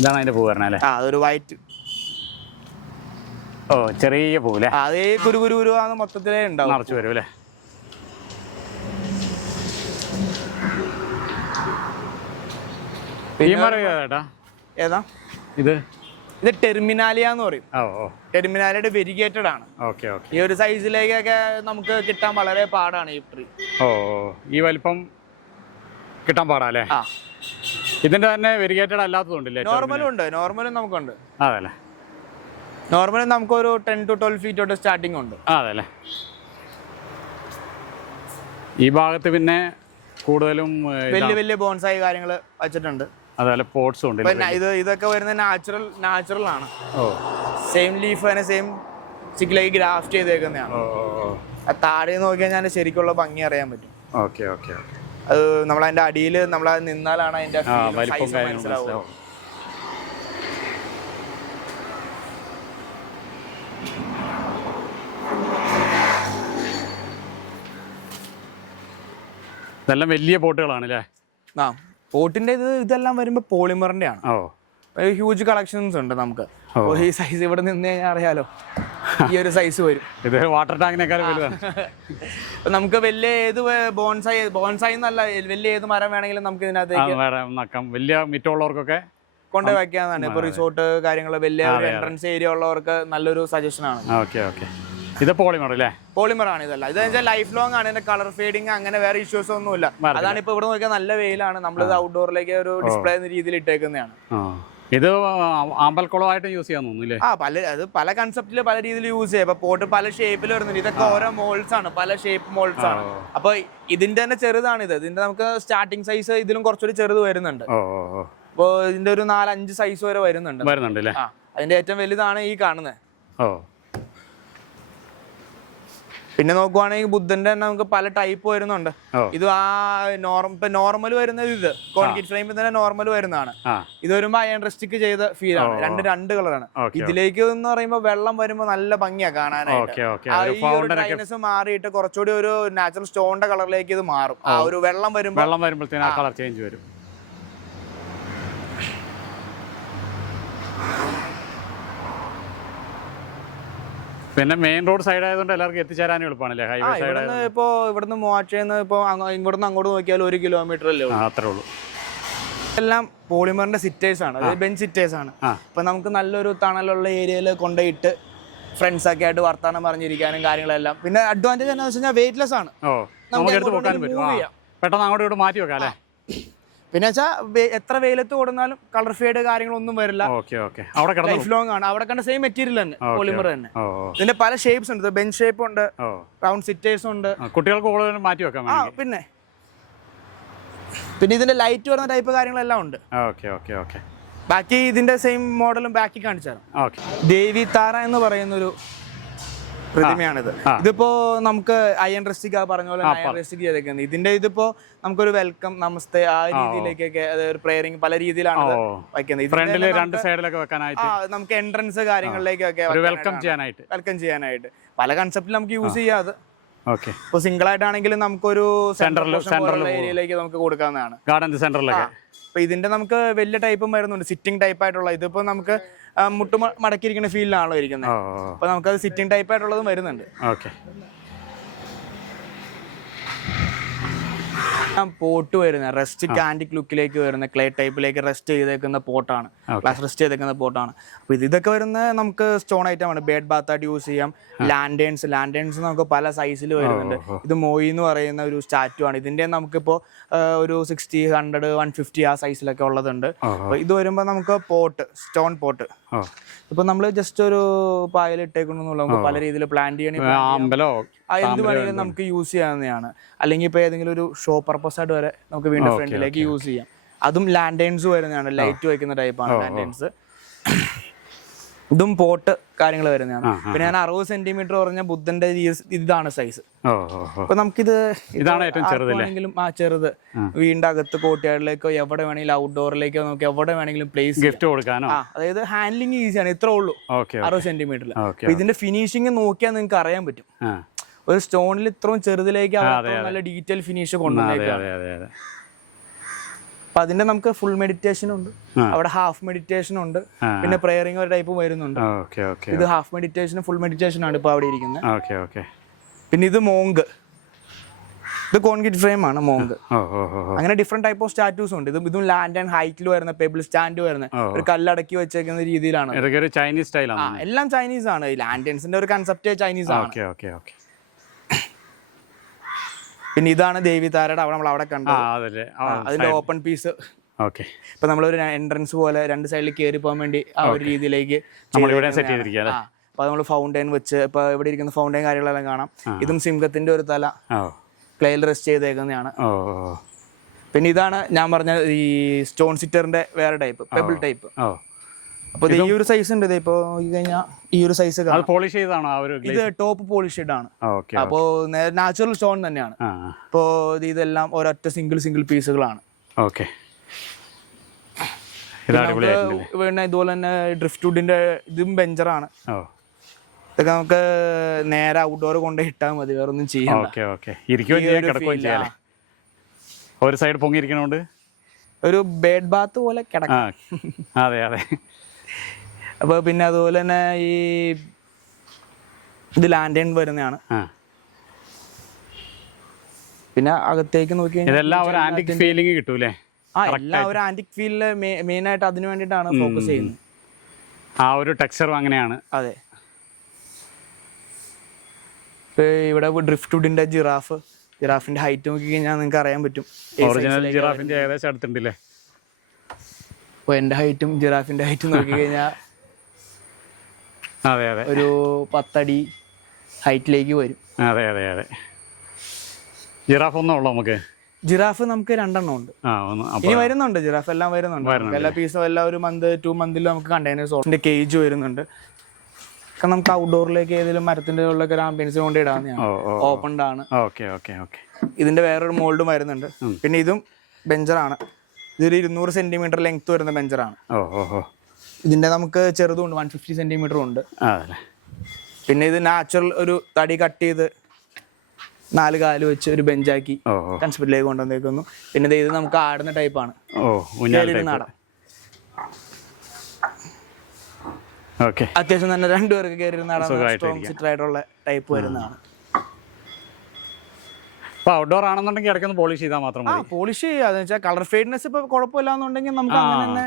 ഇതാണ് അതിന്റെ പൂ പറഞ്ഞാൽ അതൊരു വൈറ്റ് ചെറിയ പൂ അല്ലേ? അതേ കുരുകുരുവാന്ന് മൊത്തത്തിലേ ഉണ്ടാവും, നിറച്ച് വരും അല്ലേ? ഏതാ ഇത്? ഇത് ടെർമിനാലിയ എന്ന് പറയും. ടെർമിനാലിയുടെ വെരിഗേറ്റഡ് ആണ്. ഈ ഒരു സൈസിലേക്കൊക്കെ നമുക്ക് കിട്ടാൻ വളരെ പാടാണ് ഈ ട്രീ. ഈ വലിപ്പം കിട്ടാൻ പാടാല്ലേ? ഇതിന്റെ തന്നെ വെരിഗേറ്റഡ് അല്ലാത്തതുണ്ടല്ലേ? നോർമലും ഉണ്ട്, നോർമലും നമുക്കുണ്ട്. അതല്ലേ? നോർമലും നമുക്കൊരു 10 to 12 ഫീറ്റ് തൊട്ട് സ്റ്റാർട്ടിംഗ് ഉണ്ട്. അതല്ലേ? ഈ ഭാഗത്ത് പിന്നെ കൂടുതലും വലിയ ബോൺസായി കാര്യങ്ങൾ വെച്ചിട്ടുണ്ട്. അതല്ല, പോട്ട്സും ഉണ്ട്. ഇതൊക്കെ വരുന്നത് നാച്ചുറൽ ആണ്. സെയിം ലീഫ് തന്നെ സെയിം സ്റ്റിക്കിലേക്ക് ഗ്രാഫ്റ്റ് ചെയ്തേക്കുന്നതാണ്. താഴെ നോക്കി കഴിഞ്ഞാൽ ശരിക്കുള്ള ഭംഗി അറിയാൻ പറ്റും. അത് നമ്മളതിന്റെ അടിയിൽ നമ്മളത് നിന്നാലാണ് അതിന്റെ മനസ്സിലാവുക. ഇതെല്ലാം വലിയ പോട്ടുകളാണ് അല്ലേ? പോട്ടിന്റെ ഇതെല്ലാം വരുമ്പോ പോളിമറിന്റെ ആണ്. ഹ്യൂജ് കളക്ഷൻസ് ഉണ്ട് നമുക്ക്. ഈ സൈസ് ഇവിടെ നിന്ന് കഴിഞ്ഞാൽ അറിയാലോ, ഈ ഒരു സൈസ് വരും. ഇത് വാട്ടർ ടാങ്കിനേക്കാൾ വലുതാണ്. നമുക്ക് വലിയ ഏത് ബോൺസായി എന്നല്ല, വലിയ ഏത് മരം വേണമെങ്കിലും നമുക്ക് ഇതിനകത്തേക്ക് വലിയ മിറ്റുള്ളവർക്കൊക്കെ കൊണ്ടുപോയി വെക്കാന്നാണ്. ഇപ്പൊ റിസോർട്ട് കാര്യങ്ങൾ, വലിയ എൻട്രൻസ് ഏരിയ ഉള്ളവർക്ക് നല്ലൊരു സജഷൻ ആണ്. ഇത് പോളിമർ അല്ലേ? പോളിമർ ആണ്. ഇതല്ല, ഇത് ലൈഫ് ലോങ് ആണ്. ഇതിന്റെ കളർ ഫേഡിങ് അങ്ങനെ വേറെ ഇഷ്യൂസ് ഒന്നുമില്ല. അതാണ് ഇപ്പൊ ഇവിടെ നോക്കിയാൽ നല്ല വെയിലാണ്, നമ്മളിത് ഔട്ട്ഡോറിലേക്ക് ഒരു ഡിസ്പ്ലേ എന്ന രീതിയിൽ ഇട്ടേക്കുന്നതാണ്. ഇത് അമ്പൽക്കുളമായിട്ട് യൂസ് ചെയ്യാൻ തോന്നുന്നില്ലേ? അത് പല കൺസെപ്റ്റില് പല രീതിയിൽ യൂസ് ചെയ്യാം. പോട്ട് പല ഷേപ്പിൽ വരുന്നുണ്ട്. ഇതൊക്കെ ഓരോ മോൾസ് ആണ്, പല ഷേപ്പ് മോൾസ് ആണ്. അപ്പൊ ഇതിന്റെ തന്നെ ചെറുതാണ് ഇത്. ഇതിന്റെ നമുക്ക് സ്റ്റാർട്ടിംഗ് സൈസ് ഇതിലും കുറച്ചുകൂടി ചെറുത് വരുന്നുണ്ട്. അപ്പൊ ഇതിന്റെ ഒരു 4-5 സൈസ് വരെ വരുന്നുണ്ട്. അതിന്റെ ഏറ്റവും വലുതാണ് ഈ കാണുന്നത്. പിന്നെ നോക്കുവാണെങ്കിൽ ബുദ്ധന്റെ തന്നെ നമുക്ക് പല ടൈപ്പ് വരുന്നുണ്ട്. ഇത് നോർമൽ വരുന്നത് ഇത് കോൺക്രീറ്റ് ഫ്രെയിമിൽ തന്നെ നോർമൽ വരുന്നതാണ്. ഇത് വരുമ്പോ അയൺ റെസ്റ്റിക് ചെയ്ത ഫീൽ ആണ്. രണ്ട് കളറാണ്. ഇതിലേക്ക് എന്ന് പറയുമ്പോൾ വെള്ളം വരുമ്പോ നല്ല ഭംഗിയാ കാണാനായിട്ട്. ഡ്രൈനെസ് മാറിയിട്ട് കുറച്ചുകൂടി ഒരു നാച്ചുറൽ സ്റ്റോണിന്റെ കളറിലേക്ക് ഇത് മാറും. ആ ഒരു വെള്ളം വരുമ്പോഴത്തേനും കളർ ചേഞ്ച് വരും. പിന്നെ മെയിൻ റോഡ് സൈഡ് ആയതുകൊണ്ട് എല്ലാവർക്കും എത്തിച്ചേരാനും എളുപ്പമാണല്ലേ? ഹൈവേ സൈഡ് ഇപ്പൊ ഇവിടുന്ന് മൂവാറ്റുപുഴയിൽ ഇപ്പൊ ഇവിടുന്ന് അങ്ങോട്ട് നോക്കിയാൽ 1 കിലോമീറ്റർ അല്ലേ ഉള്ളൂ. അത്രേ ഉള്ളൂ. എല്ലാം പോളിമറിന്റെ സിറ്റേഴ്സ് ആണ്, ബെഞ്ച് സിറ്റേഴ്സ് ആണ്. അപ്പൊ നമുക്ക് നല്ലൊരു തണലുള്ള ഏരിയയിൽ കൊണ്ടുപോയിട്ട് ഫ്രണ്ട്സ് ഒക്കെ ആയിട്ട് വർത്താനം പറഞ്ഞിരിക്കാനും കാര്യങ്ങളെല്ലാം. പിന്നെ അഡ്വാൻറ്റേജ് എന്താണെന്ന് വെച്ച് കഴിഞ്ഞാൽ വെയിറ്റ്ലെസ് ആണ്. പെട്ടെന്ന് അങ്ങോട്ട് ഇങ്ങോട്ട് മാറ്റി വെക്കാം അല്ലേ? പിന്നെ വെച്ചാൽ എത്ര വെയിലത്ത് കൊടുന്നാലും കളർ ഫേഡ് കാര്യങ്ങളൊന്നും വരില്ല. ലൈഫ് ലോങ് ആണ്. അവിടെ കണ്ട സെയിം മെറ്റീരിയൽ തന്നെ, പോളിമർ തന്നെ. ഇതിന്റെ പല ഷേപ്സ് ഉണ്ട്. ബെഞ്ച് ഷേപ്പ് ഉണ്ട്, റൗണ്ട് സിറ്റേഴ്സ് ഉണ്ട്. കുട്ടികൾക്ക് മാറ്റി വെക്കാം. പിന്നെ ഇതിന്റെ ലൈറ്റ് വരുന്ന ടൈപ്പ് കാര്യങ്ങളെല്ലാം ഉണ്ട്. ബാക്കി ഇതിന്റെ സെയിം മോഡലും ബാക്കി കാണിച്ചു തരാം. ദേവി താര എന്ന് പറയുന്ന ഒരു പ്രതിമയാണിത്. ഇതിപ്പോ നമുക്ക് അയൺ റെസ്റ്റിക് പറഞ്ഞ പോലെ അയൺ റെസ്റ്റിക് ചെയ്തേക്കുന്നത്. ഇതിന്റെ ഇതിപ്പോ നമുക്കൊരു വെൽക്കം, നമസ്തേ ആ രീതിയിലേക്കൊക്കെ ഒരു പ്രേയറിംഗ് പല രീതിയിലാണ് വെക്കുന്നത്. നമുക്ക് എൻട്രൻസ് കാര്യങ്ങളിലേക്കൊക്കെ വെൽക്കം ചെയ്യാനായിട്ട് പല കൺസെപ്റ്റിൽ നമുക്ക് യൂസ് ചെയ്യാം. അത് ഇപ്പൊ സിംഗിൾ ആയിട്ടാണെങ്കിലും നമുക്കൊരു സെൻട്രൽ ഏരിയയിലേക്ക് നമുക്ക് കൊടുക്കാവുന്നതാണ്. ഗാർഡൻ സെന്ററിലൊക്കെ. അപ്പൊ ഇതിന്റെ നമുക്ക് വലിയ ടൈപ്പും വരുന്നുണ്ട്, സിറ്റിംഗ് ടൈപ്പ് ആയിട്ടുള്ള. ഇതിപ്പോ നമുക്ക് മുട്ട് മടക്കിയിരിക്കുന്ന ഫീലിലാണല്ലോ ഇരിക്കുന്നത്. അപ്പൊ നമുക്കത് സിറ്റിംഗ് ടൈപ്പ് ആയിട്ടുള്ളതും വരുന്നുണ്ട്. പോട്ട് വരുന്ന റെസ്റ്റ് ആന്റിക് ലുക്കിലേക്ക് വരുന്ന ക്ലേ ടൈപ്പിലേക്ക് റെസ്റ്റ് ചെയ്തേക്കുന്ന പോട്ടാണ്. ഗ്ലാസ് റെസ്റ്റ് ചെയ്തേക്കുന്ന പോട്ടാണ്. അപ്പോൾ ഇതൊക്കെ വരുന്ന നമുക്ക് സ്റ്റോൺ ഐറ്റമാണ്. ബേഡ് ബാത്തായിട്ട് യൂസ് ചെയ്യാം. ലാൻഡേൺസ് നമുക്ക് പല സൈസിൽ വരുന്നുണ്ട്. ഇത് മോയി എന്ന് പറയുന്ന ഒരു സ്റ്റാറ്റു ആണ്. ഇതിന്റെ നമുക്കിപ്പോൾ ഒരു 60, 100, 150 ആ സൈസിലൊക്കെ ഉള്ളതുണ്ട്. അപ്പോൾ ഇത് വരുമ്പോൾ നമുക്ക് പോട്ട്, സ്റ്റോൺ പോട്ട്, ഇപ്പൊ നമ്മള് ജസ്റ്റ് ഒരു പായലിട്ടേക്കണമെന്നുള്ള നമുക്ക് പല രീതിയിൽ പ്ലാൻ ചെയ്യണമെങ്കിൽ എന്ത് വേണമെങ്കിലും നമുക്ക് യൂസ് ചെയ്യാവുന്നതാണ്. അല്ലെങ്കിൽ ഇപ്പൊ ഏതെങ്കിലും ഒരു ഷോ പർപ്പസ് ആയിട്ട് വരെ നമുക്ക് വീണ്ടും ഫ്രണ്ടിലേക്ക് യൂസ് ചെയ്യാം. അതും ലാൻഡേൺസ് വരുന്നതാണ്. ലൈറ്റ് വയ്ക്കുന്ന ടൈപ്പാണ് ലാൻഡേൺസ്. ഇതും പോട്ട് കാര്യങ്ങൾ വരുന്നതാണ്. പിന്നെ ഞാൻ 60 സെന്റിമീറ്റർ പറഞ്ഞ ബുദ്ധന്റെ ഇതാണ് സൈസ്. അപ്പൊ നമുക്കിത് ആണെങ്കിലും ചെറുത് വീടിന്റെ അകത്ത് കോട്ടയാടിലേക്കോ എവിടെ വേണമെങ്കിലും ഔട്ട്ഡോറിലേക്കോ നമുക്ക് എവിടെ വേണമെങ്കിലും പ്ലേസ് ഗിഫ്റ്റ് കൊടുക്കാനോ, അതായത് ഹാൻഡ്ലിങ് ഈസിയാണ്. ഇത്രേ ഉള്ളൂ 60 സെന്റിമീറ്ററിൽ. ഇതിന്റെ ഫിനിഷിങ് നോക്കിയാൽ നിങ്ങൾക്ക് അറിയാൻ പറ്റും. ഒരു സ്റ്റോണിൽ ഇത്രയും ചെറുതിലേക്ക് നല്ല ഡീറ്റെയിൽ ഫിനിഷ് കൊണ്ടുവന്നേക്കാണ്. അപ്പൊ അതിന്റെ നമുക്ക് ഫുൾ മെഡിറ്റേഷൻ ഉണ്ട്, അവിടെ ഹാഫ് മെഡിറ്റേഷൻ ഉണ്ട്, പിന്നെ പ്രെയറിംഗ് ഒരു ടൈപ്പ് വരുന്നുണ്ട്. ഇത് ഹാഫ് മെഡിറ്റേഷൻ, ഫുൾ മെഡിറ്റേഷൻ ആണ് ഇപ്പൊ അവിടെ ഇരിക്കുന്നത്. പിന്നെ ഇത് മോങ്ക്, ഇത് കോൺക്രീറ്റ് ഫ്രെയിം ആണ് മോങ്ക്. അങ്ങനെ ഡിഫറെന്റ് ടൈപ്പ് ഓഫ് സ്റ്റാറ്റൂസ് ഉണ്ട്. ഇതും ലാൻഡ് ആൻഡ് ഹൈറ്റിൽ വരുന്ന പെബിൾ സ്റ്റാൻഡ് വരുന്ന ഒരു കല്ലടക്കി വെച്ചേക്കുന്ന രീതിയിലാണ്. ചൈനീസ് സ്റ്റൈലാണ്, എല്ലാം ചൈനീസ് ആണ്. ലാൻഡേൺസിന്റെ ഒരു കൺസെപ്റ്റ് ചൈനീസ് ആണ്. പിന്നെ ഇതാണ് ദേവിതാരയുടെ അവിടെ നമ്മൾ അവിടെ കണ്ടത്. അതിന്റെ ഓപ്പൺ പീസ്. ഇപ്പൊ നമ്മളൊരു എൻട്രൻസ് പോലെ 2 സൈഡിൽ കയറി പോകാൻ വേണ്ടി ആ ഒരു രീതിയിലേക്ക് അപ്പൊ നമ്മൾ ഫൗണ്ടൈൻ വെച്ച് ഇപ്പൊ ഇവിടെ ഇരിക്കുന്ന ഫൗണ്ടൈൻ കാര്യങ്ങളെല്ലാം കാണാം. ഇതും സിംഹത്തിന്റെ ഒരു തല ക്ലേയിൽ റെസ്റ്റ് ചെയ്തേക്കുന്നതാണ്. പിന്നെ ഇതാണ് ഞാൻ പറഞ്ഞ ഈ സ്റ്റോൺ സിറ്ററിന്റെ വേറെ ടൈപ്പ്, പെബിൾ ടൈപ്പ്. അപ്പൊ ഈ ഒരു സൈസ് ഉണ്ട്. ഇപ്പോ കഴിഞ്ഞാൽ ഈ ഒരു സൈസ് പോളിഷ് ചെയ്താണോ? ഇത് ടോപ്പ് പോളിഷ്ഡ് ആണ്. അപ്പോ നാച്ചുറൽ സ്റ്റോൺ തന്നെയാണ്. ഇപ്പോ ഇതെല്ലാം ഒരൊറ്റ സിംഗിൾ പീസുകളാണ്. പിന്നെ ഇതുപോലെ തന്നെ ഡ്രിഫ്റ്റ് വുഡിന്റെ ഇതും ബെഞ്ചറാണ്. ഇതൊക്കെ നമുക്ക് നേരെ ഔട്ട്ഡോർ കൊണ്ട് ഇട്ടാൽ മതി, വേറെ ഒന്നും ചെയ്യാം. ഒരു സൈഡ് പൊങ്ങിയിരിക്കണോണ്ട് ഒരു ബേഡ് ബാത്ത് പോലെ കിടക്കാം. അതെ അതെ. അപ്പൊ പിന്നെ അതുപോലെ തന്നെ ഈ ഇത് ലാൻഡേൺ വരുന്നതാണ്. പിന്നെ അകത്തേക്ക് നോക്കി എല്ലാം ഒരു ആന്റിക് ഫീലിംഗ് കിട്ടൂലേ? എല്ലാം ഒരു ആന്റിക് ഫീലില് മെയിൻ ആയിട്ട് അതിനു വേണ്ടിയിട്ടാണ് ഫോക്കസ് ചെയ്യുന്നത്. ആ ഒരു ടെക്സ്ചറും അങ്ങനെയാണ്. അതെ. ഇവിടെ ഡ്രിഫ്റ്റ് വുഡിന്റെ ജിറാഫിന്റെ ഹൈറ്റ് നോക്കി കഴിഞ്ഞാൽ നിങ്ങൾക്ക് അറിയാൻ പറ്റും. ഒറിജിനൽ ജിറാഫിന്റെ ഏകദേശം അടുത്തുണ്ടല്ലേ? അപ്പൊ എന്റെ ഹൈറ്റും ജിറാഫിന്റെ ഹൈറ്റും നോക്കി കഴിഞ്ഞാൽ അതെ അതെ ഒരു 10 അടി ഹൈറ്റിലേക്ക് വരും. അതെ അതെ അതെ. ജിറാഫ് ഒന്നും ഉള്ളൂ നമുക്ക്? ജിറാഫ് നമുക്ക് 2 എണ്ണം ഉണ്ട്. ഇനി വരുന്നുണ്ട്, ജിറാഫ് എല്ലാം വരുന്നുണ്ട്. എല്ലാ പീസും എല്ലാം ഒരു 2 മന്തിൽ നമുക്ക് കണ്ടെയ്നേഴ്സ് കേജ് വരുന്നുണ്ട്. നമുക്ക് ഔട്ട്ഡോറിലേക്ക് ഏതെങ്കിലും മരത്തിന്റെ ഉള്ളൊക്കെ ഒരു ആംബിയൻസ് കൊണ്ട് ഇടാവുന്നതാണ്. ഓപ്പൺഡ് ആണ്. ഇതിന്റെ വേറൊരു മോൾഡും വരുന്നുണ്ട്. പിന്നെ ഇതും ബെഞ്ചറാണ്. ഇതൊരു 200 സെന്റിമീറ്റർ ലെങ്ത് വരുന്ന ബെഞ്ചറാണ്. ഇതിന്റെ നമുക്ക് ചെറുതുണ്ട്, 150 സെന്റിമീറ്റർ ഉണ്ട്. പിന്നെ ഇത് നാച്ചുറൽ ഒരു തടി കട്ട് ചെയ്ത് 4 കാല് വെച്ച് ഒരു ബെഞ്ചാക്കി കൺസ്പെറ്റിലേക്ക് കൊണ്ടുവന്നേക്കുന്നു. പിന്നെ ഇത് നമുക്ക് ആടുന്ന ടൈപ്പാണ്. അത്യാവശ്യം തന്നെ 2 പേർക്ക് കയറി സ്ട്രോങ് സിറ്റർ ആയിട്ടുള്ള ടൈപ്പ് വരുന്നതാണ്. ഔട്ട്ഡോർ ആണെന്നുണ്ടെങ്കിൽ ഇടയ്ക്കൊന്ന് പോളിഷ് ചെയ്താൽ മാത്രം മതി. പോളിഷ് ചെയ്യാന്ന് വെച്ചാൽ കളർ ഫെയ്ഡ്നെസ് ഇപ്പൊ കുഴപ്പമില്ലാന്നുണ്ടെങ്കിൽ നമുക്ക് അങ്ങനെ തന്നെ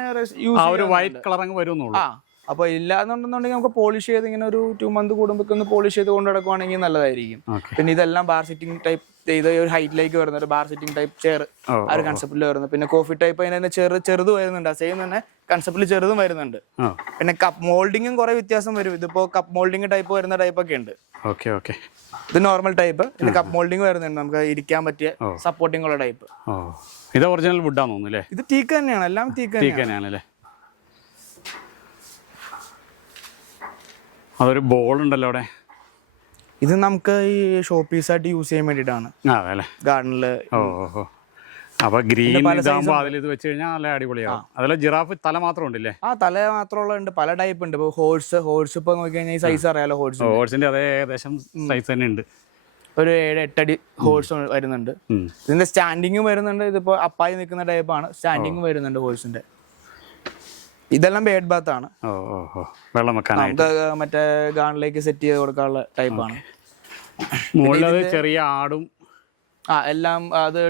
ഒരു വൈറ്റ് കളർ അങ്ങ് വരുന്നുള്ളൂ. അപ്പൊ ഇല്ലാന്നുണ്ടെന്നുണ്ടെങ്കിൽ നമുക്ക് പോളിഷ് ചെയ്ത് ഇങ്ങനെ ഒരു 2 മന്ത് കൂടുമ്പോൾ ഒന്ന് പോളിഷ് ചെയ്ത് കൊണ്ട് നടക്കുവാണെങ്കിൽ നല്ലതായിരിക്കും. പിന്നെ ഇതെല്ലാം ബാർ സിറ്റിംഗ് ടൈപ്പ് ഇത് ഒരു ഹൈറ്റിലേക്ക് വരുന്ന ഒരു ബാർ സിറ്റിംഗ് ടൈപ്പ് ചെയർ ആ ഒരു കൺസെപ്റ്റിൽ വരുന്നത്. പിന്നെ കോഫി ടൈപ്പ് അതിന് ചെറുത് വരുന്നുണ്ട്. സെയിം തന്നെ കൺസെപ്റ്റിൽ ചെറുതും വരുന്നുണ്ട്. പിന്നെ കപ്പ് മോൾഡിങ്ങും കുറെ വ്യത്യാസം വരും. ഇതിപ്പോ കപ്പ് മോൾഡിങ് ടൈപ്പ് വരുന്ന ടൈപ്പ് ഒക്കെ ഉണ്ട്. ഇത് നോർമൽ ടൈപ്പ്. ഇത് കപ്പ് മോൾഡിങ് വരുന്നുണ്ട്, നമുക്ക് ഇരിക്കാൻ പറ്റിയ സപ്പോർട്ടിംഗ് ഉള്ള ടൈപ്പ്. ഇത് ഒറിജിനൽ വുഡാന്ന് തോന്നുന്നു. ഇത് ടീക്ക് തന്നെയാണ്, എല്ലാം ടീക്ക് തന്നെയാണ്. അതൊരു ബോൾ ഉണ്ടല്ലോ അവിടെ. ഇത് നമുക്ക് ഈ ഷോ പീസായിട്ട് യൂസ് ചെയ്യാൻ വേണ്ടിയിട്ടാണ് ഗാർഡനില്. അപ്പൊ ഗ്രീൻ ഇതാകുമ്പോ അതിൽ ഇത് വെച്ച് കഴിഞ്ഞാൽ നല്ല അടിപൊളിയാവും. അതിലെ ജിറാഫ് തല മാത്രം ഉണ്ടല്ലേ? തല മാത്രമുള്ള ഉണ്ട്, പല ടൈപ്പ് ഉണ്ട്. ഇപ്പൊ ഹോഴ്സ് ഇപ്പൊ നോക്കി കഴിഞ്ഞാൽ ഈ സൈസ് അറിയാലോ. ഹോഴ്സിന്റെ അതേ ഏകദേശം സൈസ് തന്നെ ഉണ്ട്. ഒരു 7-8 അടി ഹോഴ്സ് വരുന്നുണ്ട്. ഇതിന്റെ സ്റ്റാൻഡിങ്ങും വരുന്നുണ്ട്. ഇതിപ്പോ അപ്പായി നിൽക്കുന്ന ടൈപ്പാണ്. സ്റ്റാൻഡിങ്ങും വരുന്നുണ്ട് ഹോഴ്സിന്റെ. ഇതെല്ലാം ബേഡ് ബാത്ത് ആണ്. വെള്ളം വെക്കാനായിട്ട് മറ്റേ ഗാർഡനിലേക്ക് സെറ്റ് ചെയ്ത് കൊടുക്കാനുള്ള ടൈപ്പാണ്. മുകളിൽ ചെറിയ ആടും എല്ലാം അത്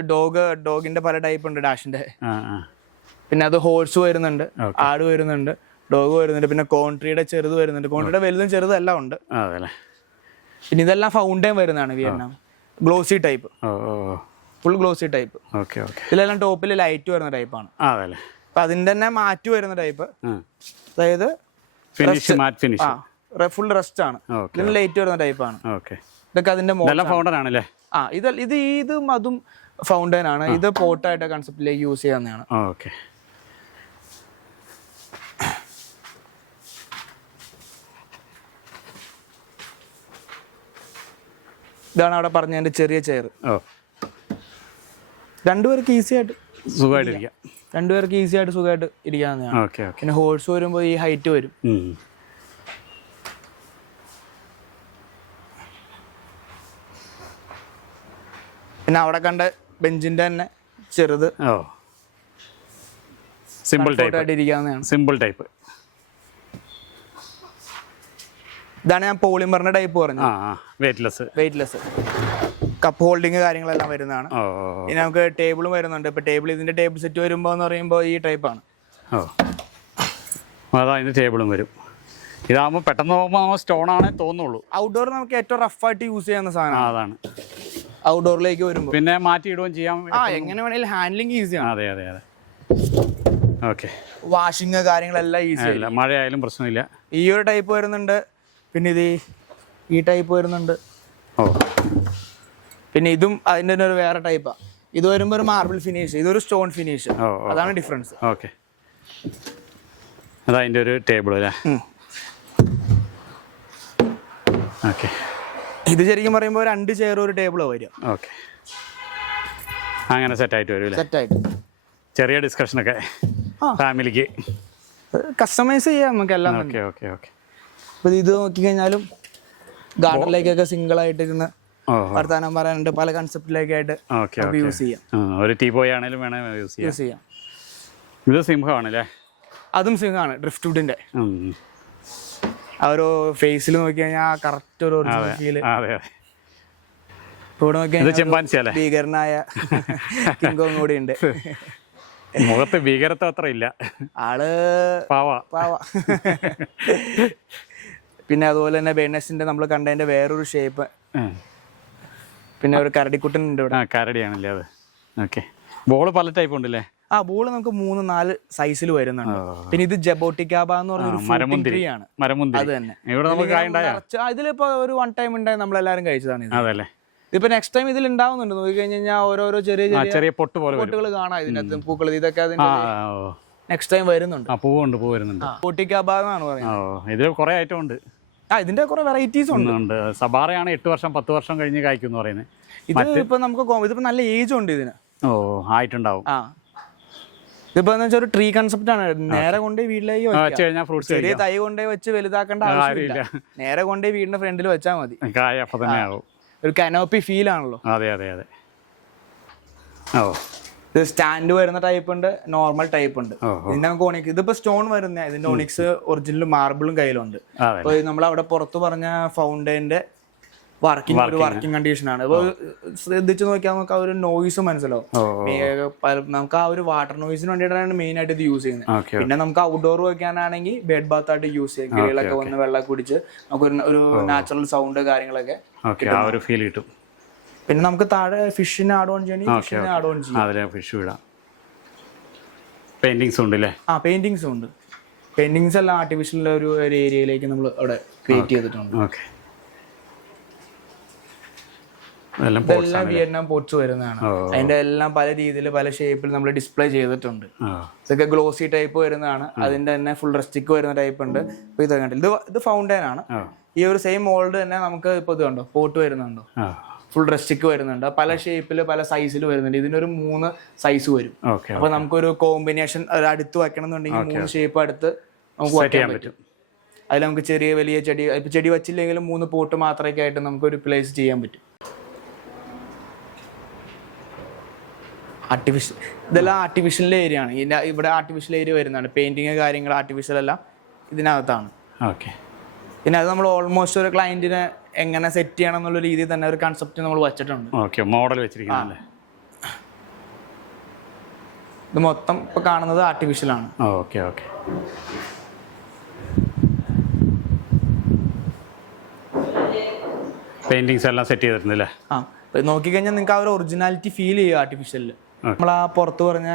ഡോഗിന്റെ പല ടൈപ്പ് ഉണ്ട് ഡാഷിന്റെ. പിന്നെ അത് ഹോഴ്സ് വരുന്നുണ്ട്, ആട് വരുന്നുണ്ട്, ഡോഗ് വരുന്നുണ്ട്, പിന്നെ കോൺട്രിയുടെ ചെറുത് വരുന്നുണ്ട്. കോൺട്രിയുടെ വലുതും ചെറുതും എല്ലാം ഉണ്ട്. പിന്നെ ഇതെല്ലാം ഫൗണ്ടൈൻ വരുന്നതാണ് Vietnam. Glossy type, full glossy type. ഇതിലെല്ലാം ടോപ്പിൽ ലൈറ്റ് വരുന്ന ടൈപ്പാണ്. അപ്പൊ അതിന്റെ തന്നെ മാറ്റ് വരുന്ന ടൈപ്പ്, അതായത് ഫുൾ റെസ്റ്റ് ആണ്. ഇതിന് ലൈറ്റ് വരുന്ന ടൈപ്പാണ്. ഇതൊക്കെ അതിന്റെ ഇതും അതും ഫൗണ്ടൈൻ ആണ്. ഇത് പോട്ടായിട്ട് കൺസെപ്റ്റിലേക്ക് യൂസ് ചെയ്യാവുന്നതാണ്. ഇതാണ് അവിടെ പറഞ്ഞതിന്റെ ചെറിയ ചെയർ. രണ്ടുപേർക്ക് ഈസി ആയിട്ട് സുഖമായിട്ട് ഇരിക്കാവുന്നതാണ്. പിന്നെ ഹോഴ്സ് വരുമ്പോൾ ഈ ഹൈറ്റ് വരും. പിന്നെ അവിടെ കണ്ട ബെഞ്ചിന്റെ തന്നെ ചെറുത് സിമ്പിൾ ടൈപ്പ്. ഇതാണ് ഞാൻ പോളിമറിന്റെ ടൈപ്പ് പറഞ്ഞത്. വെയിറ്റ്ലെസ് കപ്പ് ഹോൾഡിങ് കാര്യങ്ങളെല്ലാം വരുന്നതാണ്. ഇനി നമുക്ക് ടേബിളും വരുന്നുണ്ട്. ഇപ്പൊ ഇതിന്റെ ടേബിൾ സെറ്റ് വരുമ്പോ എന്ന് പറയുമ്പോൾ ഈ ടൈപ്പാണ്. ടേബിളും വരും. ഇതാകുമ്പോൾ പെട്ടെന്ന് പോകുമ്പോൾ സ്റ്റോൺ ആണേ തോന്നുള്ളൂ. ഔട്ട്ഡോർ നമുക്ക് ഏറ്റവും റഫായിട്ട് യൂസ് ചെയ്യുന്ന സാധനം അതാണ്. ഔട്ട്ഡോറിലേക്ക് വരുമ്പോൾ പിന്നെ മാറ്റിയിടുകയും ചെയ്യാം. എങ്ങനെ വേണമെങ്കിലും ഹാൻഡ്ലിംഗ് ഈസിയാണ്. അതെ. വാഷിങ് കാര്യങ്ങളെല്ലാം ഈസി, മഴയായാലും പ്രശ്നമില്ല. ഈ ഒരു ടൈപ്പ് വരുന്നുണ്ട്. പിന്നെ ഈ ടൈപ്പ് വരുന്നുണ്ട്. പിന്നെ ഇതും അതിൻ്റെ തന്നെ ഒരു വേറെ ടൈപ്പാണ്. ഇത് വരുമ്പോൾ ഒരു മാർബിൾ ഫിനിഷ്, ഇതൊരു സ്റ്റോൺ ഫിനിഷ്. അതാണ് ഡിഫറൻസ്. അതതിൻ്റെ ഒരു ടേബിൾ അല്ലേ? ഇത് ശരിക്കും പറയുമ്പോൾ 2 ചെയർ ഒരു ടേബിളോ വരും. അങ്ങനെ സെറ്റായിട്ട് വരും. സെറ്റായിട്ട് ചെറിയ ഡിസ്കഷനൊക്കെ ഫാമിലിക്ക് കസ്റ്റമൈസ് ചെയ്യാം നമുക്ക് എല്ലാം. അപ്പോൾ ഇത് നോക്കിക്കഴിഞ്ഞാലും ഗാർഡനിലേക്കൊക്കെ സിംഗിൾ ആയിട്ടിരുന്ന് വർത്താനം പറയാനുണ്ട്. പല കൺസെപ്റ്റിലേക്കായിട്ട് യൂസ് ചെയ്യാം. ഒരു ടീ പോയ് ആണെങ്കിലും വേണേൽ യൂസ് ചെയ്യാം. ഇത് സിംഹമാണല്ലേ? അതും സിംഹമാണ്. ഡ്രിഫ്റ്റ് വുഡിന്റെ ആ ഒരു ഫേസിൽ നോക്കി കഴിഞ്ഞാൽ കറക്റ്റ് ഒരു ഫീല്. ഇവിടെ നോക്കിയാൽ ഭീകരനായ കിങ് കോങ് കൂടി ഉണ്ട്. മുഖത്ത് ഭീകരത്വം അത്ര ഇല്ല, ആള് പാവ. പിന്നെ അതുപോലെ തന്നെ ബേണസിന്റെ നമ്മൾ കണ്ടതിന്റെ വേറൊരു ഷേപ്പ്. പിന്നെ ഒരു കരടിക്കുട്ടൻ ഉണ്ട് ഇവിടെ. കരടിയാണല്ലേ അത്? ബോള് പല ടൈപ്പ് ഉണ്ടല്ലേ? ബോള് നമുക്ക് 3-4 സൈസിൽ വരുന്നുണ്ട്. പിന്നെ ഇത് ജബോട്ടിക്കാബ എന്ന് പറഞ്ഞൊരു മരമുന്തിരി ആണ്. അത് തന്നെ. ഇതിലിപ്പോ ഒരു 1 ടൈം ഉണ്ടായി നമ്മളെല്ലാരും കഴിച്ചതാണ്. ഇതിപ്പോ നെക്സ്റ്റ് ടൈം ഇതിൽ ഉണ്ടാവുന്നുണ്ട്. നോക്കി കഴിഞ്ഞാൽ ഓരോരോ ചെറിയ പൊട്ടുകൾ കാണാം ഇതിനകത്ത്. പൂക്കൾ ഇതൊക്കെ നെക്സ്റ്റ് ടൈം വരുന്നുണ്ട്. ജബോട്ടിക്കാബ എന്നാണ് പറയുന്നത്. ഇതിൽ കുറെ ഐറ്റം ഉണ്ട്. ഇതിന്റെ കുറെ വെറൈറ്റീസ് ഉണ്ട്. സബാറയാണ് 8 വർഷം 10 വർഷം കഴിഞ്ഞ് കായ്ക്കും പറയുന്നത്. ഇതിപ്പോ നമുക്ക് ഇതിപ്പോ നല്ല ഏജ് ഉണ്ട് ഇതിന്. ആയിട്ടുണ്ടാവും. ഇതിപ്പോ ഒരു ട്രീ കൺസെപ്റ്റ് ആണ്. നേരെ കൊണ്ടുപോയി വീട്ടിലേക്ക് ചെറിയ തൈ കൊണ്ടുപോയി വെച്ച് വലുതാക്കേണ്ട ആവശ്യമില്ല. നേരെ കൊണ്ടുപോയി വീടിന്റെ ഫ്രണ്ടിൽ വെച്ചാൽ മതി. ഒരു കനോപ്പി ഫീൽ ആണല്ലോ. ഇത് സ്റ്റാൻഡ് വരുന്ന ടൈപ്പ് ഉണ്ട്, നോർമൽ ടൈപ്പ് ഉണ്ട്. ഇതിന്റെ നമുക്ക് ഓണിക്സ്, ഇതിപ്പോ സ്റ്റോൺ വരുന്ന ഇതിന്റെ ഓണിക്സ് ഒറിജിനൽ മാർബിളും കയ്യിലുണ്ട്. അപ്പൊ നമ്മൾ അവിടെ പുറത്ത് പറഞ്ഞ ഫൗണ്ടൈന്റെ വർക്കിംഗ് കണ്ടീഷൻ ആണ്. അപ്പൊ ശ്രദ്ധിച്ചു നോക്കിയാൽ നമുക്ക് ആ ഒരു നോയിസ് മനസ്സിലാവും. നമുക്ക് ആ ഒരു വാട്ടർ നോയിസിന് വേണ്ടിയിട്ടാണ് മെയിൻ ആയിട്ട് ഇത് യൂസ് ചെയ്യുന്നത്. പിന്നെ നമുക്ക് ഔട്ട്ഡോർ വെക്കാനാണെങ്കിൽ ബെഡ് ബാത്ത് ആയിട്ട് യൂസ് ചെയ്യാം. കിളികളൊക്കെ വന്ന് വെള്ളം കുടിച്ച് നമുക്ക് ഒരു നാച്ചുറൽ സൗണ്ട് കാര്യങ്ങളൊക്കെ ഫീൽ കിട്ടും. പിന്നെ നമുക്ക് താഴെ ഫിഷിനെ ആഡ് ഓൺ ചെയ്യണം. പെയിന്റിങ്സ് ഉണ്ട്. പെയിന്റിങ്സ് എല്ലാം ആർട്ടിഫിഷ്യൽ ഒരു ഏരിയയിലേക്ക് നമ്മൾ അവിടെ ക്രിയേറ്റ് ചെയ്തിട്ടുണ്ട്. ഇതെല്ലാം വിയറ്റ്നാം പോട്ട്സ് വരുന്നതാണ്. അതിന്റെ എല്ലാം പല രീതിയിൽ പല ഷേപ്പിൽ നമ്മൾ ഡിസ്പ്ലേ ചെയ്തിട്ടുണ്ട്. ഇതൊക്കെ ഗ്ലോസി ടൈപ്പ് വരുന്നതാണ്. അതിന്റെ തന്നെ ഫുൾ റസ്റ്റിക് വരുന്ന ടൈപ്പ് ഉണ്ട്. ഇപ്പൊ ഇത് കണ്ടില്ല, ഇത് ഫൗണ്ടൈൻ ആണ്. ഈ ഒരു സെയിം മോൾഡ് തന്നെ നമുക്ക് ഇപ്പൊ ഇത് കണ്ടോ പോട്ട് വരുന്നുണ്ടോ, ഫുൾ റസ്റ്റിക് വരുന്നുണ്ട്. പല ഷേപ്പിൽ പല സൈസിൽ വരുന്നുണ്ട്. ഇതിനൊരു 3 സൈസ് വരും. അപ്പൊ നമുക്കൊരു കോമ്പിനേഷൻ അടുത്ത് വെക്കണം എന്നുണ്ടെങ്കിൽ 3 ഷേപ്പ് അടുത്ത് നമുക്ക് വെക്കാൻ പറ്റും. അതിൽ നമുക്ക് ചെറിയ വലിയ ചെടി വെച്ചില്ലെങ്കിലും 3 പോട്ട് മാത്രമൊക്കെ ആയിട്ട് നമുക്കൊരു പ്ലേസ് ചെയ്യാൻ പറ്റും. ആർട്ടിഫിഷ്യൽ ഇതെല്ലാം ആർട്ടിഫിഷ്യൽ ഏരിയ ആണ്. ഇവിടെ ആർട്ടിഫിഷ്യൽ ഏരിയ വരുന്നതാണ്. പെയിന്റിങ് കാര്യങ്ങൾ ആർട്ടിഫിഷ്യൽ എല്ലാം ഇതിനകത്താണ്. പിന്നെ അത് നമ്മൾ ഓൾമോസ്റ്റ് ഒരു ക്ലയന്റിന് എങ്ങനെ സെറ്റ് ചെയ്യണം എന്നുള്ള രീതിയിൽ തന്നെ ഒരു കൺസെപ്റ്റ് നമ്മൾ വെച്ചിട്ടുണ്ട്. ഓക്കെ, മോഡൽ വെച്ചിരിക്കുന്നല്ലേ. ഇത് മൊത്തം ഇപ്പൊ കാണുന്നത് ആർട്ടിഫിഷ്യലാണ്. Okay okay. പെയിന്റിങ്സ് എല്ലാം സെറ്റ് ചെയ്തിട്ടുണ്ടല്ലേ. നോക്കിക്കഴിഞ്ഞാൽ നിങ്ങൾക്ക് ആ ഒരു ഒറിജിനാലിറ്റി ഫീൽ ചെയ്യും ആർട്ടിഫിഷ്യലിൽ. നമ്മൾ ആ പുറത്ത് പറഞ്ഞ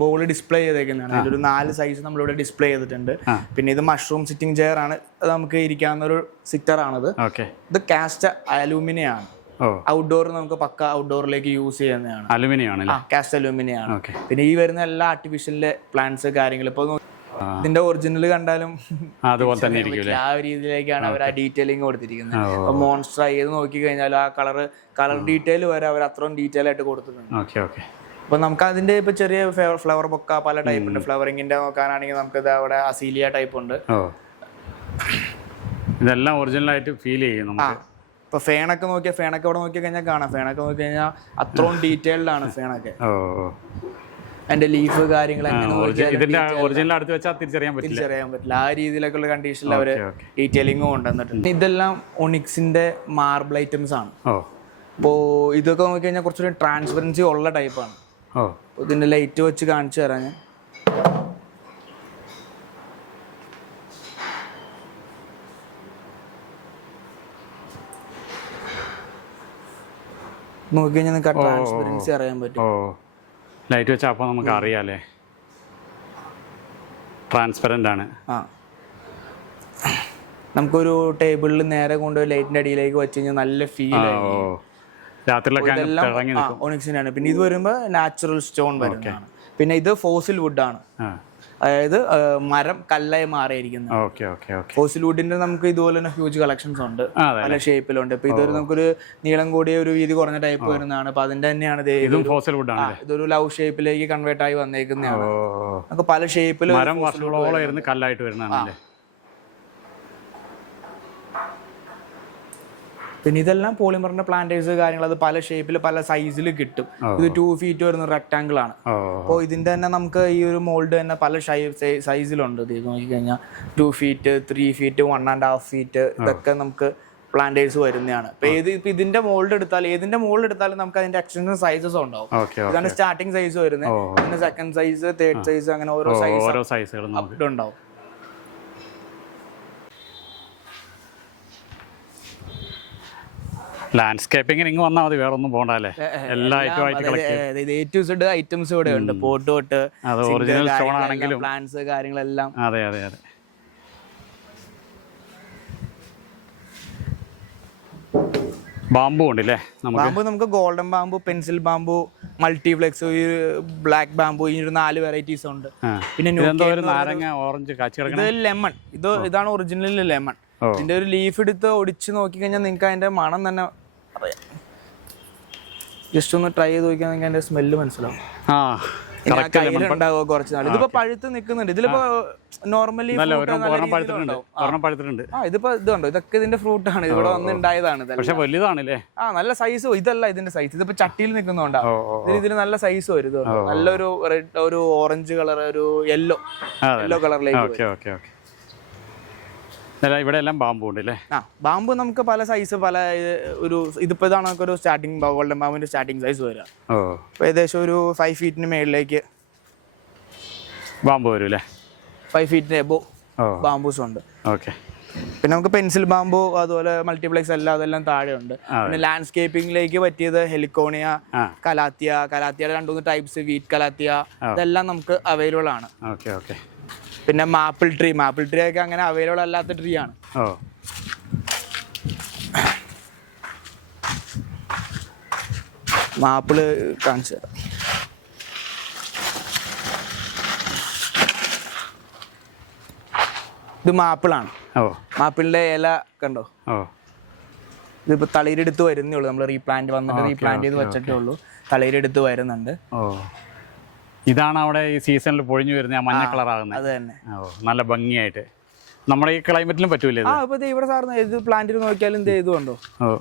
ബോൾ ഡിസ്പ്ലേ ചെയ്തേക്കുന്നതാണ്. അതിലൊരു 4 സൈസ് നമ്മളിവിടെ ഡിസ്പ്ലേ ചെയ്തിട്ടുണ്ട്. പിന്നെ ഇത് മഷ്റൂം സിറ്റിംഗ് ചെയർ ആണ്. അത് നമുക്ക് ഇരിക്കാവുന്ന ഒരു സിറ്റർ ആണത്. ഇത് കാസ്റ്റ് അലൂമിനിയം ആണ്. ഔട്ട്ഡോർ നമുക്ക് പക്ക ഔട്ട്ഡോറിലേക്ക് യൂസ് ചെയ്യുന്നതാണ്. അലുമിനിയം ആണ്, കാസ്റ്റ് അലൂമിനിയം ആണ്. പിന്നെ ഈ വരുന്ന എല്ലാ ആർട്ടിഫിഷ്യലിലെ പ്ലാന്റ്സ് കാര്യങ്ങൾ ഇപ്പൊ ഇതിന്റെ ഒറിജിനൽ കണ്ടാലും അതുപോലെ തന്നെ ആ ഒരു രീതിയിലേക്കാണ് അവർ ആ ഡീറ്റെയിലിംഗ് കൊടുത്തിരിക്കുന്നത്. അപ്പൊ മോൺസ്റ്റർ ഏത് നോക്കി കഴിഞ്ഞാലും ആ കളർ ഡീറ്റെയിൽ വരെ അവർ അത്രയും ഡീറ്റെയിൽ ആയിട്ട് കൊടുത്തിട്ടുണ്ട്. അപ്പൊ നമുക്ക് അതിന്റെ ഇപ്പൊ ചെറിയ ഫ്ലവർ ബൊക്ക പല ടൈപ്പ് ഉണ്ട്. ഫ്ലവറിങ്ങിന്റെ നോക്കാനാണെങ്കിൽ നമുക്ക് ഇത് അവിടെ അസീലിയ ടൈപ്പ് ഉണ്ട്. ഇതെല്ലാം ഒറിജിനൽ ആയിട്ട് ഫീൽ ചെയ്യും നമുക്ക്. ഇപ്പൊ ഫേണൊക്കെ നോക്കിയാൽ ഫേണൊക്കെ ഇവിടെ നോക്കി കഴിഞ്ഞാൽ കാണാം. ഫേണൊക്കെ നോക്കി കഴിഞ്ഞാൽ അത്രയും ഡീറ്റെയിൽഡ് ആണ് ഫേണൊക്കെ. അതിന്റെ ലീഫ് കാര്യങ്ങൾ തിരിച്ചറിയാൻ പറ്റില്ല. ആ രീതിയിലൊക്കെയുള്ള കണ്ടീഷനിൽ അവര് ഡീറ്റെയിലിംഗും കൊണ്ടുവന്നിട്ടുണ്ട്. ഇതെല്ലാം ഒണിക്സിന്റെ മാർബിൾ ഐറ്റംസ് ആണ്. അപ്പോ ഇതൊക്കെ നോക്കി കഴിഞ്ഞാൽ കുറച്ചുകൂടി ട്രാൻസ്പെറൻസി ഉള്ള ടൈപ്പാണ്. ഇതിന്റെ ലൈറ്റ് വെച്ച് കാണിച്ചു തരാം ഞാൻ. നോക്കി കഴിഞ്ഞാൽ നിങ്ങൾക്ക് ട്രാൻസ്പെറൻസി അറിയാൻ പറ്റും. ലൈറ്റ് വെച്ചാൽ അപ്പോൾ നമുക്ക് അറിയാലേ ട്രാൻസ്പെറൻ്റ് ആണ്. നമുക്കൊരു ടേബിളിൽ നേരെ കൊണ്ടുപോയി ലൈറ്റിന്റെ അടിയിലേക്ക് വെച്ച് കഴിഞ്ഞാൽ നല്ല ഫീൽ ആയിരിക്കും. ഒണിക്സിനാണ്. പിന്നെ ഇത് വരുമ്പോ നാച്ചുറൽ സ്റ്റോൺ വരുന്നതാണ്. പിന്നെ ഇത് ഫോസിൽ വുഡ് ആണ്. അതായത് മരം കല്ലായി മാറിയിരിക്കുന്നത്. ഫോസിൽ വുഡിന്റെ നമുക്ക് ഇതുപോലെ തന്നെ ഹ്യൂജ് കളക്ഷൻസ് ഉണ്ട്, പല ഷേപ്പിലുണ്ട്. ഇപ്പൊ ഇതൊരു നമുക്കൊരു നീളം കൂടിയ ഒരു വീതി കുറഞ്ഞ ടൈപ്പ് വരുന്നതാണ്. അപ്പൊ അതിന്റെ തന്നെയാണ് ഇതൊരു ലവ് ഷേപ്പിലേക്ക് കൺവേർട്ട് ആയി വന്നേക്കുന്നതാണ്. നമുക്ക് പല ഷേപ്പില് കല്ലായിട്ട് വരുന്നതാണ്. പിന്നെ ഇതെല്ലാം പോളിമറിന്റെ പ്ലാന്റേഴ്സ് കാര്യങ്ങൾ അത് പല ഷേപ്പിൽ പല സൈസിൽ കിട്ടും. ഇത് 2 feet വരുന്ന റെക്ടാങ്കിൾ ആണ്. അപ്പോൾ ഇതിന്റെ തന്നെ നമുക്ക് ഈ ഒരു മോൾഡ് തന്നെ പല സൈസിലുണ്ട്. ഇത് നോക്കിക്കഴിഞ്ഞാൽ 2 feet, 3 feet, 1.5 feet ഇതൊക്കെ നമുക്ക് പ്ലാന്റേഴ്സ് വരുന്നതാണ്. ഇപ്പൊ ഇതിന്റെ മോൾഡ് എടുത്താൽ ഏതിന്റെ മോൾഡ് എടുത്താലും നമുക്ക് അതിന്റെ എക്സ്റ്റൻഷൻ സൈസസ് ഉണ്ടാവും. ഇതാണ് സ്റ്റാർട്ടിംഗ് സൈസ് വരുന്നത്. പിന്നെ സെക്കൻഡ് സൈസ്, തേർഡ് സൈസ്, അങ്ങനെ ഓരോ സൈസുകൾ ഉണ്ടാവും. ലാൻഡ്സ്കേപ്പിംഗ് ഇങ്ങ് വന്നാൽ മതി, വേറെ ഒന്നും പോകണ്ടല്ലേ. എല്ലാ ഐറ്റംസ് ഇവിടെ ഉണ്ട്. പോട്ട് തൊട്ട് ഒറിജിനൽ സ്റ്റോൺ ആണെങ്കിലും പ്ലാന്റ്സ് കാര്യങ്ങളെല്ലാം. അതെ അതെ അതെ. ബാമ്പു ഉണ്ടല്ലേ. ബാമ്പു നമുക്ക് golden bamboo, pencil bamboo, multiplex, black bamboo, ഈ 4 വെറൈറ്റീസ് ഉണ്ട്. പിന്നെ നാരങ്ങ, ഓറഞ്ച്, ഇത് ലെമൺ. ഇതാണ് ഒറിജിനൽ ലെമൺ. ഇതിന്റെ ഒരു ലീഫ് എടുത്ത് ഒടിച്ച് നോക്കി കഴിഞ്ഞാൽ നിങ്ങൾക്ക് അതിന്റെ മണം തന്നെ ജസ്റ്റ് ഒന്ന് ട്രൈ ചെയ്ത് നോക്കിയാൽ നിങ്ങൾക്ക് അതിന്റെ സ്മെല്ല് മനസ്സിലാവും. കയ്യിലുണ്ടാവുക കുറച്ച് നാൾ. ഇതിപ്പോ പഴുത്ത് നിൽക്കുന്നുണ്ട്. ഇതിലിപ്പോ നോർമലി ഇതിപ്പോ ഇതുണ്ടോ, ഇതൊക്കെ ഇതിന്റെ ഫ്രൂട്ട് ആണ്. ഇവിടെ വന്നുണ്ടായതാണ്. വലുതാണല്ലേ. നല്ല സൈസ്. ഇതല്ല ഇതിന്റെ സൈസ്. ഇതിപ്പോ ചട്ടിയിൽ നിൽക്കുന്നുണ്ടാ. ഇതിന് നല്ല സൈസ് വരും. നല്ലൊരു റെഡ്, ഒരു ഓറഞ്ച് കളർ, ഒരു യെല്ലോ കളറിലേക്ക്. ഇവിടെ എല്ലാം ബാമ്പു ഉണ്ട് അല്ലേ. ബാമ്പു നമുക്ക് പല സൈസ്, പല ഒരു ഇതിപ്പോ ഇതാണ് ഒരു സ്റ്റാർട്ടിംഗ് ഗോൾഡൻ ബാമ്പിന്റെ സ്റ്റാർട്ടിംഗ് സൈസ് വരാം. ഏകദേശം ഒരു 5 feet മേളിലേക്ക് ബാമ്പു വരും അല്ലേ. 5 feet എബോ ബാമ്പൂസ് ഉണ്ട്. പിന്നെ നമുക്ക് പെൻസിൽ ബാമ്പു, അതുപോലെ മൾട്ടിപ്ലെക്സ് എല്ലാം അതെല്ലാം താഴെ ഉണ്ട്. പിന്നെ ലാൻഡ്സ്കേപ്പിംഗിലേക്ക് പറ്റിയത് ഹെലിക്കോണിയ, കലാത്തിയുടെ 2-3 ടൈപ്സ്, വീറ്റ് കലാത്തിയ, ഇതെല്ലാം നമുക്ക് അവൈലബിൾ ആണ്. പിന്നെ മാപ്പിൾ ട്രീ ഒക്കെ അങ്ങനെ അവൈലബിൾ അല്ലാത്ത ട്രീ ആണ്. മാപ്പിള് കാണിച്ചു തരാം. ഇത് മാപ്പിളാണ്. മാപ്പിളിന്റെ ഇല കണ്ടോ. ഇതിപ്പോ തളിരെടുത്ത് വരുന്നേ ഉള്ളൂ. നമ്മൾ റീപ്ലാന്റ് ചെയ്ത് വെച്ചിട്ടേ ഉള്ളൂ. തളിരെടുത്ത് വരുന്നുണ്ട്. ഇതാണ് അവിടെ ഈ സീസണിൽ പൊഴിഞ്ഞു വരുന്ന മഞ്ഞ കളർ ആകുന്നത്. അത് തന്നെ. നല്ല ഭംഗിയായിട്ട് നമ്മുടെ ഈ ക്ലൈമറ്റിലും പറ്റൂലേ. ഇവിടെ സാറിന് ഏത് പ്ലാന്റിൽ നോക്കിയാലും ഇതുണ്ടോ,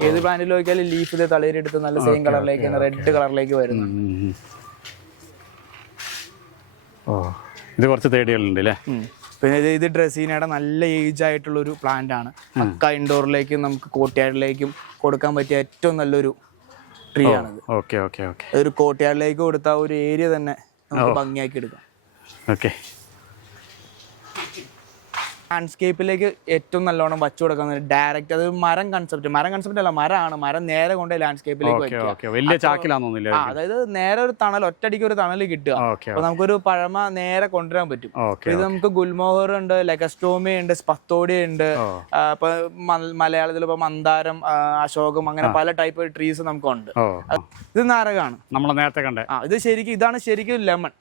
ഏത് പ്ലാന്റിൽ നോക്കിയാലും ലീഫ് തളിരെടുത്ത് നല്ല സെയിം കളറിലേക്ക്, റെഡ് കളറിലേക്ക് വരുന്നു. ഇത് കുറച്ച് തേടികളുണ്ട് അല്ലേ. പിന്നെ ഇത് ഡ്രസീനയുടെ നല്ല ഏജ് ആയിട്ടുള്ളൊരു പ്ലാന്റ് ആണ്. പക്ക ഇൻഡോറിലേക്കും നമുക്ക് കോർട്ട്യാർഡിലേക്കും കൊടുക്കാൻ പറ്റിയ ഏറ്റവും നല്ലൊരു ട്രീ ആണിത്. Okay okay okay. ഒരു കോർട്ട്യാർഡിലേക്ക് കൊടുത്താൽ ഒരു ഏരിയ തന്നെ നമുക്ക് ഭംഗിയാക്കി എടുക്കാം. ഓക്കെ. ലാൻഡ്സ്കേപ്പിലേക്ക് ഏറ്റവും നല്ലോണം വച്ചു കൊടുക്കുന്നത് ഡയറക്റ്റ്, അത് മരം കൺസെപ്റ്റ് അല്ല, മരമാണ്. മരം നേരെ കൊണ്ട് ലാൻഡ്സ്കേപ്പിലേക്ക് വയ്ക്കുക. വലിയ ചാക്കിലാണെന്നില്ല, അതായത് നേരെ ഒരു തണൽ, ഒറ്റയടിക്ക് ഒരു തണൽ കിട്ടുക. അപ്പൊ നമുക്കൊരു പഴമ നേരെ കൊണ്ടുവരാൻ പറ്റും. ഇത് നമുക്ക് ഗുൽമോഹർ ഉണ്ട്, ലെഗസ്റ്റോമി ഉണ്ട്, സ്പത്തോഡി ഉണ്ട്. ഇപ്പൊ മലയാളത്തിൽ ഇപ്പൊ മന്ദാരം, അശോകം, അങ്ങനെ പല ടൈപ്പ് ട്രീസ് നമുക്കുണ്ട്. ഇത് നാരകമാണ് നമ്മൾ നേരത്തെ കണ്ടത്. ഇത് ശരിക്കും ഇതാണ് ശരിക്കും ലെമൺ.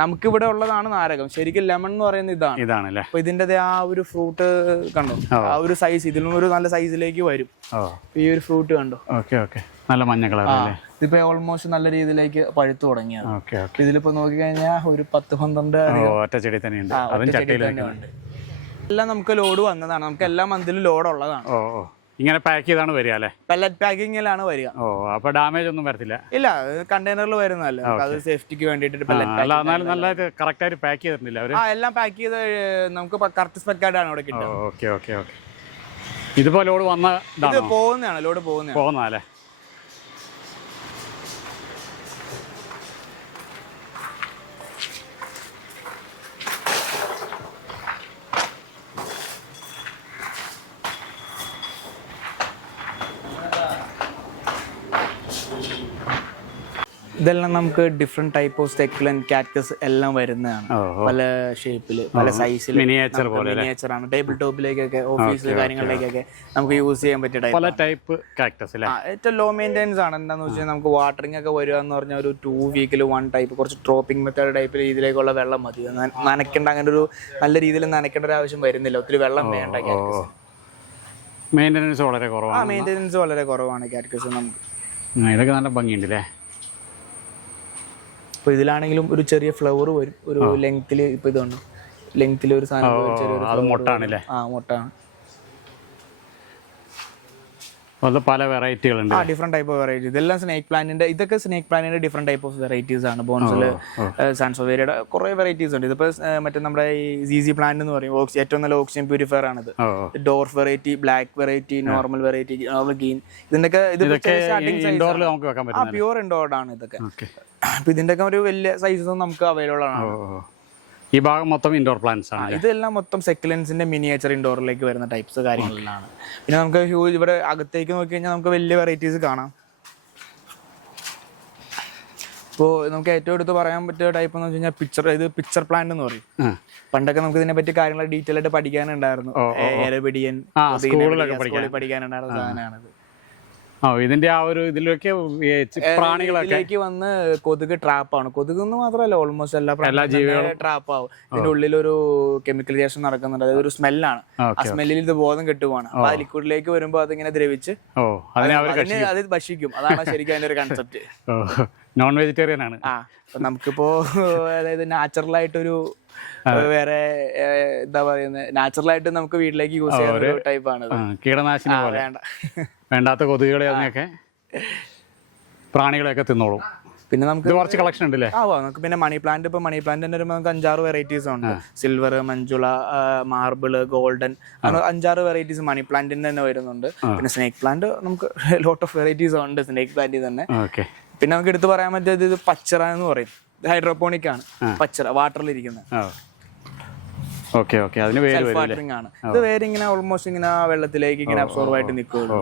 നമുക്കിവിടെ ഉള്ളതാണ് നാരകം. ശരിക്കും ലെമൺ എന്ന് പറയുന്നത് ഇതാണ്. അപ്പൊ ഇതിന്റെ ആ ഒരു ഫ്രൂട്ട് കണ്ടോ, ആ ഒരു സൈസ് ഇതിൽ നിന്നൊരു നല്ല സൈസിലേക്ക് വരും. ഈ ഒരു ഫ്രൂട്ട് കണ്ടോ, നല്ല മഞ്ഞ കളർ. ഇതിപ്പോ ഓൾമോസ്റ്റ് നല്ല രീതിയിലേക്ക് പഴുത്തു തുടങ്ങിയത്. ഇതിലിപ്പോ നോക്കിക്കഴിഞ്ഞാൽ ഒരു 10-12 ചെടി തന്നെയുണ്ട്. എല്ലാം നമുക്ക് ലോഡ് വന്നതാണ്. നമുക്ക് എല്ലാ മന്തിലും ലോഡ് ഉള്ളതാണ്. ഇങ്ങനെ പാക്ക് ചെയ്താണ് വരിക അല്ലേ? പെല്ലറ്റ് പാക്കിങ്ങിലാണ് വരിക. അപ്പൊ ഡാമേജ് ഒന്നും വരത്തില്ല? ഇല്ല, കണ്ടെയ്നറിൽ വരുന്നതല്ല. അത് സേഫ്റ്റിക്ക് വേണ്ടിട്ട് നല്ലതായിട്ട് കറക്റ്റ് ആയിട്ട് പാക്ക് ചെയ്തിട്ടില്ല അവര്? എല്ലാം പാക്ക് ചെയ്ത് നമുക്ക് കറക്റ്റ് സ്പെക്കായിട്ടാണ് ഇവിടെ കിട്ടുക. Okay okay okay. ഇതിപ്പോ ലോഡ് വന്ന പോകുന്നതാണ്, ലോഡ് പോകുന്നതല്ലേ? ഇതെല്ലാം നമുക്ക് ഡിഫറെന്റ് ടൈപ്പ് ഓഫ് സെക്കുലൻ കാക്ടസ് എല്ലാം വരുന്നതാണ്. പല ഷേപ്പില്, പല സൈസിൽ, മിനിയേച്ചർ ആണ്. ടേബിൾ ടോപ്പിലേക്കൊക്കെ, ഓഫീസ് കാര്യങ്ങളിലേക്കൊക്കെ നമുക്ക് യൂസ് ചെയ്യാൻ പറ്റിയ പല ടൈപ്പ് കാക്ടസ്. ഏറ്റവും ലോ മെയിൻ്റെനൻസ് ആണ്. എന്താന്ന് വെച്ചാൽ നമുക്ക് വാട്ടറിംഗ് ഒക്കെ വരിക എന്ന് പറഞ്ഞാൽ ഒരു 2 വീക്കിൽ 1 ടൈപ്പ്, കുറച്ച് ഡ്രോപ്പിംഗ് മെത്തേഡ് ടൈപ്പ് രീതിയിലേക്കുള്ള വെള്ളം മതി. നനയ്ക്കേണ്ട, അങ്ങനെ ഒരു നല്ല രീതിയിൽ നനയ്ക്കേണ്ട ഒരു ആവശ്യം വരുന്നില്ല. ഒത്തിരി വെള്ളം വേണ്ട. മെയിൻ്റെനൻസ് വളരെ കുറവാണ്. മെയിൻ്റെനൻസ് വളരെ കുറവാണ് കാക്ടസ് നമുക്ക്. ഇതൊക്കെ നല്ല ഭംഗിയുണ്ടല്ലേ? ഇപ്പൊ ഇതിലാണെങ്കിലും ഒരു ചെറിയ ഫ്ലവർ വരും, ഒരു ലെങ്തില്. ഇപ്പൊ ഇതുണ്ട്, ലെങ്തിൽ ഒരു സാധനം. മൊട്ടാണല്ലേ? മൊട്ടാണ്. പല വെറൈറ്റികളുണ്ട്. Different type of variety. ഇതെല്ലാം സ്നേക്ക് പ്ലാന്റിന്റെ, ഇതൊക്കെ സ്നേക്ക് പ്ലാന്റിന്റെ ഡിഫറെന്റ് ടൈപ്പ് ഓഫ് വെറൈറ്റീസ് ആണ്. ബോൺസില്, സാൻസോവേരിയുടെ കുറെ വെറൈറ്റീസ് ഉണ്ട്. ഇതിപ്പോ മറ്റേ നമ്മുടെ ഈ ZZ പ്ലാന്റ് എന്ന് പറയും, ഏറ്റവും നല്ല ഓക്സിജൻ പ്യൂരിഫയർ ആണിത്. Dwarf variety, black variety, normal variety, normal green. ഇതിന്റെയൊക്കെ പ്യൂർ ഇൻഡോർഡ് ആണ് ഇതൊക്കെ. അപ്പൊ ഇതിന്റെ ഒക്കെ ഒരു വലിയ സൈസസ് നമുക്ക് അവൈലബിൾ ആണ്. ഈ ഭാഗം മൊത്തം ഇൻഡോർ പ്ലാന്റ്സ് ആണ്. ഇതെല്ലാം മൊത്തം സെക്കുലൻസിന്റെ മിനിയേച്ചർ ഇൻഡോറിലേക്ക് വരുന്ന ടൈപ്സ് കാര്യങ്ങളിലാണ്. പിന്നെ നമുക്ക് ഹ്യൂജ്, ഇവിടെ അകത്തേക്ക് നോക്കി കഴിഞ്ഞാൽ നമുക്ക് വലിയ വെറൈറ്റീസ് കാണാം. ഇപ്പോൾ നമുക്ക് ഏറ്റവും എടുത്ത് പറയാൻ പറ്റിയ ടൈപ്പ് എന്ന് വെച്ച് കഴിഞ്ഞാൽ ഇത് പിക്ചർ പ്ലാന്റ് എന്ന് പറയും. പണ്ടൊക്കെ നമുക്ക് ഇതിനെ പറ്റി കാര്യങ്ങൾ ഡീറ്റെയിൽ ആയിട്ട് പഠിക്കാനുണ്ടായിരുന്നു. എരബിഡിയൻ പഠിക്കാനുണ്ടായിരുന്ന സാധനമാണിത്. ഇതിന്റെ ആ ഒരു ഇതിലേക്ക് പ്രാണികളൊക്കെ വന്ന് കൊതുക് ട്രാപ്പാണ്. കൊതുക് എന്ന് മാത്രമല്ല, ഓൾമോസ്റ്റ് എല്ലാ ജീവികളും ട്രാപ്പ് ആവും. ഇതിന്റെ ഉള്ളിലൊരു കെമിക്കൽ റിയാക്ഷൻ നടക്കുന്നുണ്ട്. അതായത് ഒരു സ്മെല്ലാണ്. ആ സ്മെല്ലിൽ ഇത് ബോധം കെട്ടുവാണ്. അപ്പൊ ആ ലിക്വിഡിലേക്ക് വരുമ്പോ അതിങ്ങനെ ദ്രവിച്ച് അത് ഭക്ഷിക്കും. അതാണ് ശരിക്കും അതിന്റെ ഒരു കൺസെപ്റ്റ്. നോൺ വെജിറ്റേറിയൻ ആണ്. നമുക്കിപ്പോ അതായത് നാച്ചുറൽ ആയിട്ടൊരു വേറെ എന്താ പറയുന്നത്, നാച്ചുറൽ ആയിട്ട് നമുക്ക് വീട്ടിലേക്ക് യൂസ് ചെയ്യുന്ന ഒരു ടൈപ്പ് ആണ്. കീടനാശിനി പോലെ വേണ്ടാത്ത കൊതുകുകളെ അതിനൊക്കെ പ്രാണികളെയൊക്കെ തിന്നോളും. പിന്നെ നമുക്ക് കുറച്ച് കളക്ഷൻ ഉണ്ടല്ലേ? നമുക്ക് പിന്നെ മണി പ്ലാന്റ്, ഇപ്പൊ മണി പ്ലാന്റ് തന്നെ വരുമ്പോൾ നമുക്ക് 5-6 വെറൈറ്റീസ് ഉണ്ട്. സിൽവർ, മഞ്ജുള, മാർബിള്, ഗോൾഡൻ, അങ്ങനെ 5-6 വെറൈറ്റീസ് മണി പ്ലാന്റിന് തന്നെ വരുന്നുണ്ട്. പിന്നെ സ്നേക്ക് പ്ലാന്റ് നമുക്ക് ലോട്ട് ഓഫ് വെറൈറ്റീസ് ഉണ്ട് സ്നേക്ക് പ്ലാന്റിൽ തന്നെ. പിന്നെ നമുക്ക് എടുത്ത് പറയാൻ പറ്റിയത് ഇത് പച്ചറ എന്ന് പറയും. ഹൈഡ്രോപോണിക് ആണ്. പച്ചറ വാട്ടറിൽ ഇരിക്കുന്നത്. സെൽഫ് വാട്ടറിംഗ് ആണ്. ഇത് വേരിങ്ങനെ ഓൾമോസ്റ്റ് ഇങ്ങനെ വെള്ളത്തിലേക്ക് ഇങ്ങനെ അബ്സോർവ് ആയിട്ട് നിൽക്കുള്ളൂ.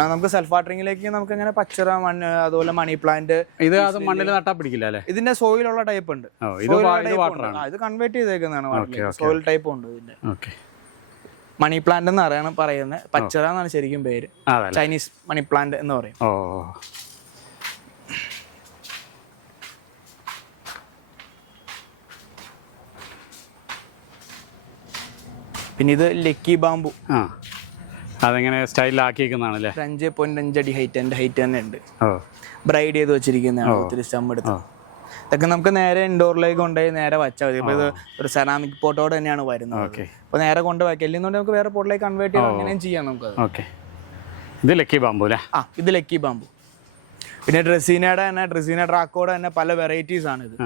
നമുക്ക് സെൽഫ് വാട്ടറിംഗിലേക്ക് നമുക്ക് ഇങ്ങനെ പച്ചറ, മണ്ണ്, അതുപോലെ മണി പ്ലാന്റ്. ഇത് മണ്ണിൽ നട്ടാ പിടിക്കില്ല അല്ലേ? ഇതിന്റെ സോയിലുള്ള ടൈപ്പ് ഉണ്ട്. ഇത് കൺവേർട്ട് ചെയ്തേക്കുന്നതാണ്. സോയിൽ ടൈപ്പ് ഉണ്ട് ഇതിന്റെ. മണി പ്ലാന്റ് എന്നാണ് പറയുന്നത്. പച്ചറ എന്നാണ് ശരിക്കും പേര്. ചൈനീസ് മണി പ്ലാന്റ് എന്ന് പറയും. പിന്നെ ഇത് ലക്കി ബാമ്പു. അതെങ്ങനെ സ്റ്റൈലിലാക്കിയിരിക്കുന്നതാണല്ലേ? 5.5 അടി ഹൈറ്റ്, എൻ്റെ ഹൈറ്റ് തന്നെ ഉണ്ട്. ബ്രൈഡ് ചെയ്ത് വെച്ചിരിക്കുന്നതാണ്. ഒത്തിരി സ്റ്റം എടുത്ത് ഇതൊക്കെ നമുക്ക് നേരെ ഇൻഡോറിലേക്ക് കൊണ്ടുപോയി നേരെ വച്ചാൽ മതി. ഇപ്പൊ ഇത് ഒരു സെറാമിക് പോട്ടോട് തന്നെയാണ് വരുന്നത്. അപ്പൊ നേരെ കൊണ്ട് വയ്ക്കല്ലെന്നുണ്ടെങ്കിൽ നമുക്ക് വേറെ പോട്ടിലേക്ക് കൺവേർട്ട് ചെയ്യാം. അങ്ങനെയും ചെയ്യാം നമുക്ക്. ഇത് ലക്കി ബാമ്പു അല്ലേ? ഇത് ലക്കി ബാമ്പു. പിന്നെ ഡ്രസീന ഡ്രാക്കോടെ തന്നെ പല വെറൈറ്റീസ് ആണ് ഇത്.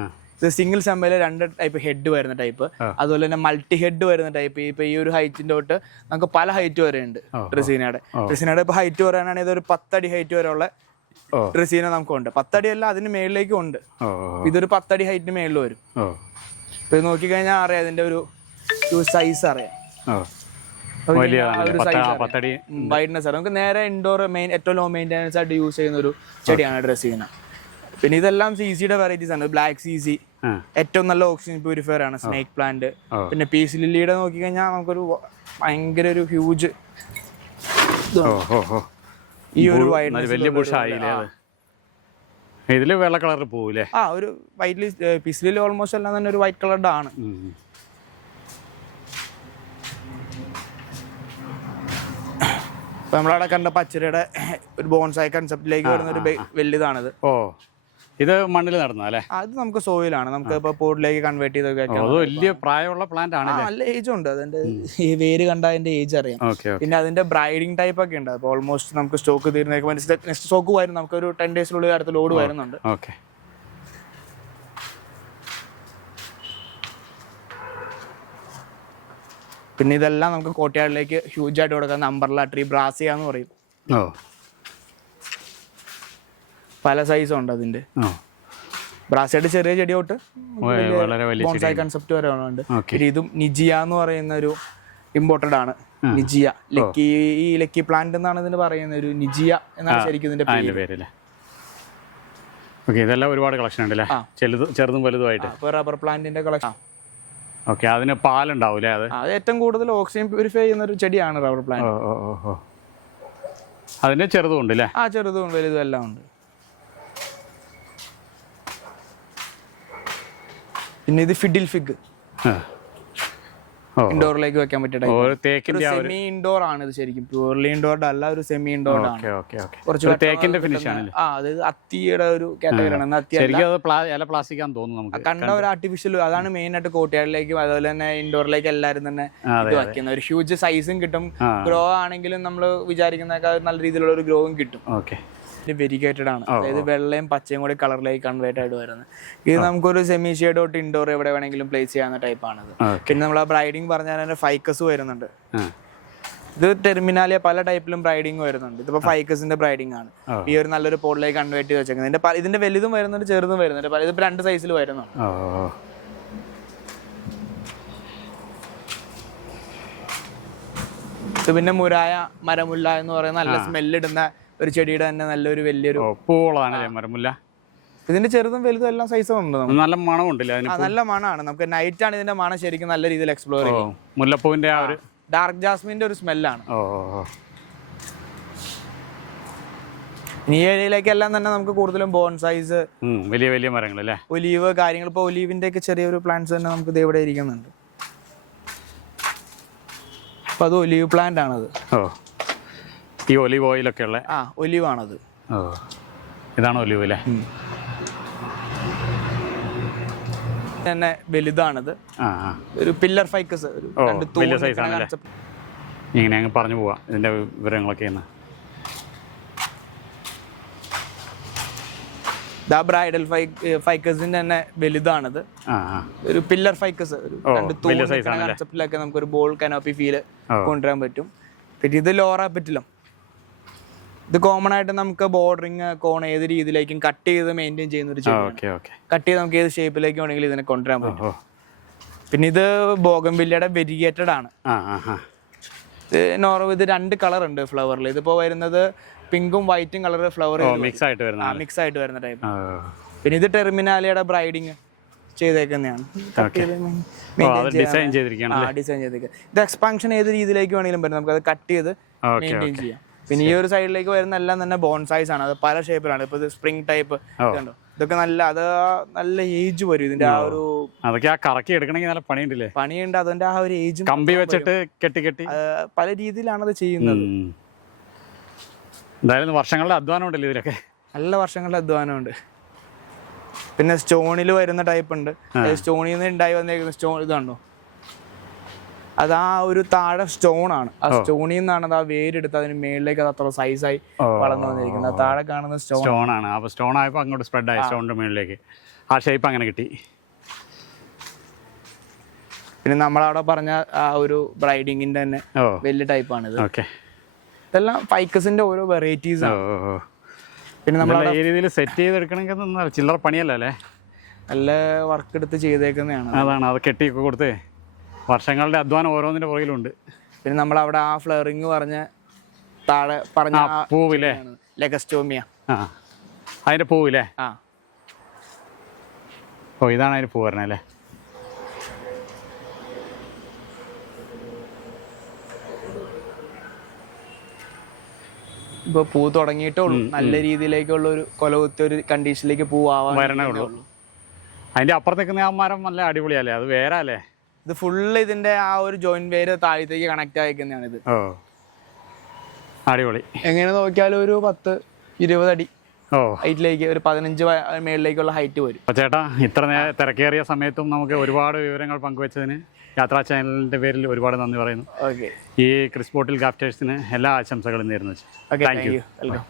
ഇത് സിംഗിൾ സെമ്മയിൽ 2 ടൈപ്പ് ഹെഡ് വരുന്ന ടൈപ്പ്, അതുപോലെ തന്നെ മൾട്ടി ഹെഡ് വരുന്ന ടൈപ്പ്. ഇപ്പൊ ഈ ഒരു ഹൈറ്റിന്റെ തൊട്ട് നമുക്ക് പല ഹൈറ്റ് വരെ ഉണ്ട് ഡ്രസീനയുടെ. ഇപ്പൊ ഹൈറ്റ് പറയാനാണെങ്കിൽ ഇതൊരു 10 അടി ഹൈറ്റ് വരെ ഉള്ള ഡ്രസീന നമുക്കുണ്ട്. 10 അടിയല്ല, അതിന് മേളിലേക്കും ഉണ്ട്. ഇതൊരു 10 അടി ഹൈറ്റിന് മേളിൽ വരും. ഇപ്പൊ ഇത് നോക്കിക്കഴിഞ്ഞാൽ അറിയാം ഇതിന്റെ ഒരു സൈസ് അറിയാം. വൈഡ്നെസ് ആണ്. നമുക്ക് നേരെ ഇൻഡോർ ഏറ്റവും ലോ മെയിൻ്റെനൻസ് ആയിട്ട് യൂസ് ചെയ്യുന്ന ഒരു ചെടിയാണ് ഡ്രസീന. പിന്നെ ഇതെല്ലാം CCയുടെ വെറൈറ്റീസ് ആണ്. ബ്ലാക്ക് CC ഏറ്റവും നല്ല ഓക്സിജൻ പ്യൂരിഫയർ ആണ്. സ്നേക്ക് പ്ലാന്റ്, പിന്നെ പീസ് ലില്ലിയുടെ നോക്കിക്കഴിഞ്ഞാൽ നമുക്കൊരു ഭയങ്കര ഒരു ഹ്യൂജ് ഈ ഒരു ഇതില് വെള്ള കളർ പോവില്ലേ? ഒരു വൈറ്റ് പീസ് ലില്ലി ഓൾമോസ്റ്റ് എല്ലാം തന്നെ ഒരു വൈറ്റ് കളർഡ് ആണ്. നമ്മളവിടെ കണ്ട പച്ചരയുടെ ഒരു ബോൺസായി കൺസെപ്റ്റിലേക്ക് വരുന്ന ഒരു വലിയതാണിത്. ഇത് മണ്ണിൽ നടന്നല്ലേ? അത് നമുക്ക് സോയിലാണ്. നമുക്ക് ഇപ്പൊ പോട്ടിലേക്ക് കൺവേർട്ട് ചെയ്തൊക്കെ വലിയ പ്രായമുള്ള പ്ലാന്റ് ആണ്. നല്ല ഏജ് ഉണ്ട്. അതിന്റെ ഈ വേര് കണ്ട അതിന്റെ ഏജ് അറിയാം. പിന്നെ അതിന്റെ ബ്രൈഡിങ് ടൈപ്പ് ഒക്കെ ഉണ്ട്. അപ്പൊ ഓൾമോസ്റ്റ് നമുക്ക് സ്റ്റോക്ക് തീരുന്നേക്ക് നെക്സ്റ്റ് സ്റ്റോക്ക് വരും. നമുക്ക് ഒരു 10 ഡേയ്സിനുള്ളിൽ അടുത്ത ലോഡ് വരുന്നുണ്ട്. പിന്നെ ഇതെല്ലാം നമുക്ക് കോട്ടയാടിലേക്ക് ഹ്യൂജ് ആയിട്ട് കൊടുക്കാം. അംബർല ട്രീ, ബ്രാസിയ എന്ന് പറയും. പല സൈസും ഉണ്ട് അതിന്റെ. ബ്രാസിയായിട്ട് ചെറിയ ചെടി തൊട്ട് ബോൺസായി കൺസെപ്റ്റ് വരെ ഉണ്ട്. പിന്നെ ഇതും നിജിയ എന്ന് പറയുന്ന ഒരു ഇമ്പോർട്ടഡ് ആണ്. നിജിയ ലക്കി, ഈ ലക്കി പ്ലാന്റ് എന്നാണ് ഇതിന് പറയുന്നത്. ഒരു നിജിയ എന്നാണ് ശരിക്കും ഇതിന്റെ പേര്. ഇതെല്ലാം ഒരുപാട് കളക്ഷൻ ഉണ്ടല്ലേ, ചെറുതും വലുതുമായിട്ട്. റബ്ബർ പ്ലാന്റിന്റെ കളക്ഷൻ. അതിന് പാലുണ്ടാവൂലേ? അത് ഏറ്റവും കൂടുതൽ ഓക്സിജൻ പ്യൂരിഫൈ ചെയ്യുന്ന ഒരു ചെടിയാണ് റബ്ബർ പ്ലാന്റ്. അതിന്റെ ചെറുതും ഉണ്ട് അല്ലേ? ചെറുതും വലുതും എല്ലാം ഉണ്ട്. പിന്നെ ഇത് ഫിഡിൽ ഫിഗ്, ഇൻഡോറിലേക്ക് വെക്കാൻ പറ്റിയ സെമി ഇൻഡോർ ആണ്. ഇത് ശരിക്കും പ്യൂർലി ഇൻഡോർഡ് അല്ല, ഒരു സെമി ഇൻഡോർഡ് ആണ്. അതായത് അത്തിയുടെ ഒരു കാറ്റഗറിയാണ്. കണ്ട ഒരു ആർട്ടിഫിഷ്യൽ, അതാണ് മെയിൻ ആയിട്ട് കോട്ടയാടിലേക്കും അതുപോലെ തന്നെ ഇൻഡോറിലേക്ക് എല്ലാവരും തന്നെ ഇത് വയ്ക്കുന്നത്. ഒരു ഹ്യൂജ് സൈസും കിട്ടും. ഗ്രോ ആണെങ്കിലും നമ്മൾ വിചാരിക്കുന്നതൊക്കെ നല്ല രീതിയിലുള്ള ഒരു ഗ്രോവും കിട്ടും. വെരിഗേറ്റഡ് ആണ്. അതായത് വെള്ളയും പച്ചയും കൂടി കളറിലേക്ക് കൺവേർട്ട് ആയിട്ട് വരുന്നത്. ഇത് നമുക്കൊരു സെമി ഷെയ്ഡ് തൊട്ട് ഇൻഡോർ എവിടെ വേണമെങ്കിലും പ്ലേസ് ചെയ്യാവുന്ന ടൈപ്പ് ആണിത്. പിന്നെ നമ്മൾ ബ്രൈഡിങ് പറഞ്ഞാൽ തന്നെ ഫൈക്കസ് വരുന്നുണ്ട്. ഇത് ടെർമിനാലിയ പല ടൈപ്പിലും ബ്രൈഡിങ് വരുന്നുണ്ട്. ഇതിപ്പോ ഫൈക്കസിന്റെ ബ്രൈഡിങ് ആണ്. ഈ ഒരു നല്ലൊരു പോട്ടിലേക്ക് കൺവേർട്ട് ചെയ്ത് വെച്ചേക്കുന്നത്. ഇതിന്റെ വലുതും വരുന്നുണ്ട്, ചെറുതും വരുന്നുണ്ട്. ഇതിപ്പോ 2 സൈസിൽ വരുന്നുണ്ട്. ഇത് പിന്നെ മുരായ മരമുല്ല എന്ന് പറയുന്ന നല്ല സ്മെല്ലിടുന്ന ഒരു ചെടിയുടെ തന്നെ നല്ലൊരു വലിയൊരു പൂളാണ് മരമുല്ല. ഇതിന്റെ ചെറുതും വലുതും എല്ലാം സൈസും ഉണ്ട്. നല്ല മണം ഉണ്ടല്ലേ? നല്ല മണമാണ്. നമുക്ക് നൈറ്റ് ആണ് ഇതിന്റെ മണം ശരിക്കും നല്ല രീതിയിൽ എക്സ്പ്ലോർ ചെയ്യും. മുല്ലപ്പൂവിന്റെ ആ ഒരു ഡാർക്ക് ജാസ്മിന്റെ ഒരു സ്മെല്ലാണ്. ഈ ഏരിയയിലേക്കെല്ലാം തന്നെ നമുക്ക് കൂടുതലും ബോൺസൈസ്, വലിയ വലിയ മരങ്ങൾ അല്ലേ, ഒലീവ് കാര്യങ്ങൾ. ഇപ്പൊ ഒലീവിന്റെ ഒക്കെ ചെറിയൊരു പ്ലാന്റ്സ് തന്നെ നമുക്ക് ഇത് ഇവിടെ ഇരിക്കുന്നുണ്ട്. അപ്പൊ അത് ഒലീവ് പ്ലാന്റ് ആണത്. ഈ ഒലിവ് ഓയിലൊക്കെ ഉള്ള ഒലിവ് ആണത്. ഇതാണ് ഒലിവ് അല്ലേ? തന്നെ വലുതാണത്. ഒരു പില്ലർ ഫൈക്കസ്, ഇങ്ങനെ അങ്ങ് പറഞ്ഞു പോവാ ഇതിന്റെ വിവരങ്ങളൊക്കെ. ബ്രൈഡൽ ഫൈക്കസിന്റെ തന്നെ വലുതാണത്. ഒരു പില്ലർ ഫൈക്കസ്, കൺസെപ്റ്റിലൊക്കെ നമുക്ക് ഒരു ബോൾ കനോപ്പി ഫീല് കൊണ്ടുവരാൻ പറ്റും. പിന്നെ ഇത് ലോറ പെറ്റിലം. ഇത് കോമൺ ആയിട്ട് നമുക്ക് ബോർഡറിങ് കോൺ ഏത് രീതിയിലേക്കും കട്ട് ചെയ്ത് മെയിൻറ്റെയിൻ ചെയ്യുന്ന ഒരു ചെടിയാണ്. കട്ട് ചെയ്ത് നമുക്ക് ഏത് ഷേപ്പിലേക്ക് വേണമെങ്കിലും ഇതിനെ കൊണ്ടുവരാൻ പറ്റും. പിന്നെ ഇത് ബോഗൻവില്ലയുടെ വെരിഗേറ്റഡ് ആണ്. ഇത് 2 കളർ ഉണ്ട് ഫ്ലവറിൽ. ഇതിപ്പോ വരുന്നത് പിങ്കും വൈറ്റും കളർ ഫ്ലവർ മിക്സ് ആയിട്ട് വരുന്ന ടൈപ്പ്. പിന്നെ ഇത് ടെർമിനാലിയുടെ ബ്രൈഡിങ് ചെയ്തേക്കുന്നതാണ്. ഡിസൈൻ ചെയ്തിരിക്കുന്നത്. ഇത് എക്സ്പാൻഷൻ ഏത് രീതിയിലേക്ക് വേണമെങ്കിലും പറ്റും. നമുക്ക് അത് കട്ട് ചെയ്ത് മെയിൻറ്റെയിൻ ചെയ്യാം. പിന്നെ ഈ ഒരു സൈഡിലേക്ക് വരുന്ന എല്ലാം തന്നെ ബോൺസൈസ് ആണ്. അത് പല ഷേപ്പിലാണ്. ഇപ്പൊ സ്പ്രിംഗ് ടൈപ്പ് കണ്ടോ, ഇതൊക്കെ നല്ല ഏജ് വരും ഇതിന്റെ. ആ ഒരു കറക്കി എടുക്കണമെങ്കിൽ നല്ല പണിയുണ്ടല്ലേ? പണിയുണ്ട്. അതിന്റെ ആ ഒരു ഏജ് കമ്പി വെച്ചിട്ട് കെട്ടി പല രീതിയിലാണ് അത് ചെയ്യുന്നത്. എന്തായാലും വർഷങ്ങളുടെ അധ്വാനം ഉണ്ടല്ലോ ഇതിലൊക്കെ. നല്ല വർഷങ്ങളുടെ അധ്വാനമുണ്ട്. പിന്നെ സ്റ്റോണിൽ വരുന്ന ടൈപ്പ് ഉണ്ട്. സ്റ്റോണിൽ നിന്ന് ഉണ്ടായി വന്നേക്കുന്ന സ്റ്റോൺ ഇതാണോ, അത് ആ ഒരു താഴെ സ്റ്റോൺ ആണ്. ആ സ്റ്റോണിൽ നിന്നാണ് അത് ആ വേരെടുത്ത് അതിന് മേളിലേക്ക് അത് അത്ര സൈസായി വളർന്നു വന്നിരിക്കുന്നത്. താഴെ കാണുന്ന സ്റ്റോൺ ആണ്. അപ്പൊ സ്റ്റോൺ ആയപ്പോ അങ്ങോട്ട് സ്പ്രെഡ് ആയി സ്റ്റോണിന്റെ മേളിലേക്ക്. ആ ഷേപ്പ് അങ്ങനെ കിട്ടി. പിന്നെ നമ്മളവിടെ പറഞ്ഞ ആ ഒരു ബ്രൈഡിങ്ങിന്റെ തന്നെ വലിയ ടൈപ്പാണ് ഇത്. ഇതെല്ലാം ഫൈക്കസിന്റെ ഓരോ വെറൈറ്റീസ് ആണ്. പിന്നെ നമ്മൾ ഈ രീതിയിൽ സെറ്റ് ചെയ്തെടുക്കണമെങ്കിൽ ചില്ലറ പണിയല്ല അല്ലേ, നല്ല വർക്ക് എടുത്ത് ചെയ്തേക്കുന്നതാണ്. അതാണ്, അത് കെട്ടിയൊക്കെ കൊടുത്ത് വർഷങ്ങളുടെ അധ്വാനം ഓരോന്നിന്റെ പുറകിലുണ്ട്. പിന്നെ നമ്മളവിടെ ആ ഫ്ലവറിങ് പറഞ്ഞ താഴെ പറഞ്ഞ പൂവില്ലേ, ലെഗസ്റ്റോമിയ, അതിന്റെ പൂവില്ലേ. ഓ ഇതാണ് അതിന് പൂ പറഞ്ഞല്ലേ. ഇപ്പൊ പൂ തുടങ്ങിയിട്ടേ ഉള്ളൂ, നല്ല രീതിയിലേക്കുള്ള ഒരു കൊലകുത്തിയ ഒരു കണ്ടീഷനിലേക്ക് വരണേ ഉള്ളൂ. അതിന്റെ അപ്പുറത്ത് നിൽക്കുന്ന ആ മരം നല്ല അടിപൊളിയല്ലേ, അത് വേറെ അല്ലേ? ഇത് ഫുള്ള് ഇതിന്റെ ആ ഒരു ജോയിന്റ് വേര് താഴത്തേക്ക് കണക്ട് ആയിരിക്കുന്നതാണ് ഇത്. ഓ അടിപൊളി. എങ്ങനെ നോക്കിയാലും ഒരു 10-20 അടി ഹൈറ്റിലേക്ക്, ഒരു 15 മേളിലേക്കുള്ള ഹൈറ്റ് വരും. അപ്പോൾ ചേട്ടാ, ഇത്ര തിരക്കേറിയ സമയത്തും നമുക്ക് ഒരുപാട് വിവരങ്ങൾ പങ്കുവച്ചതിന് യാത്രാ ചാനലിന്റെ പേരിൽ ഒരുപാട് നന്ദി പറയുന്നു. ഈ ക്രിസ് ബോട്ടിൽ ക്രാഫ്റ്റേഴ്സിന് എല്ലാ ആശംസകളും നേരുന്നു. Thank you. വെൽക്കം.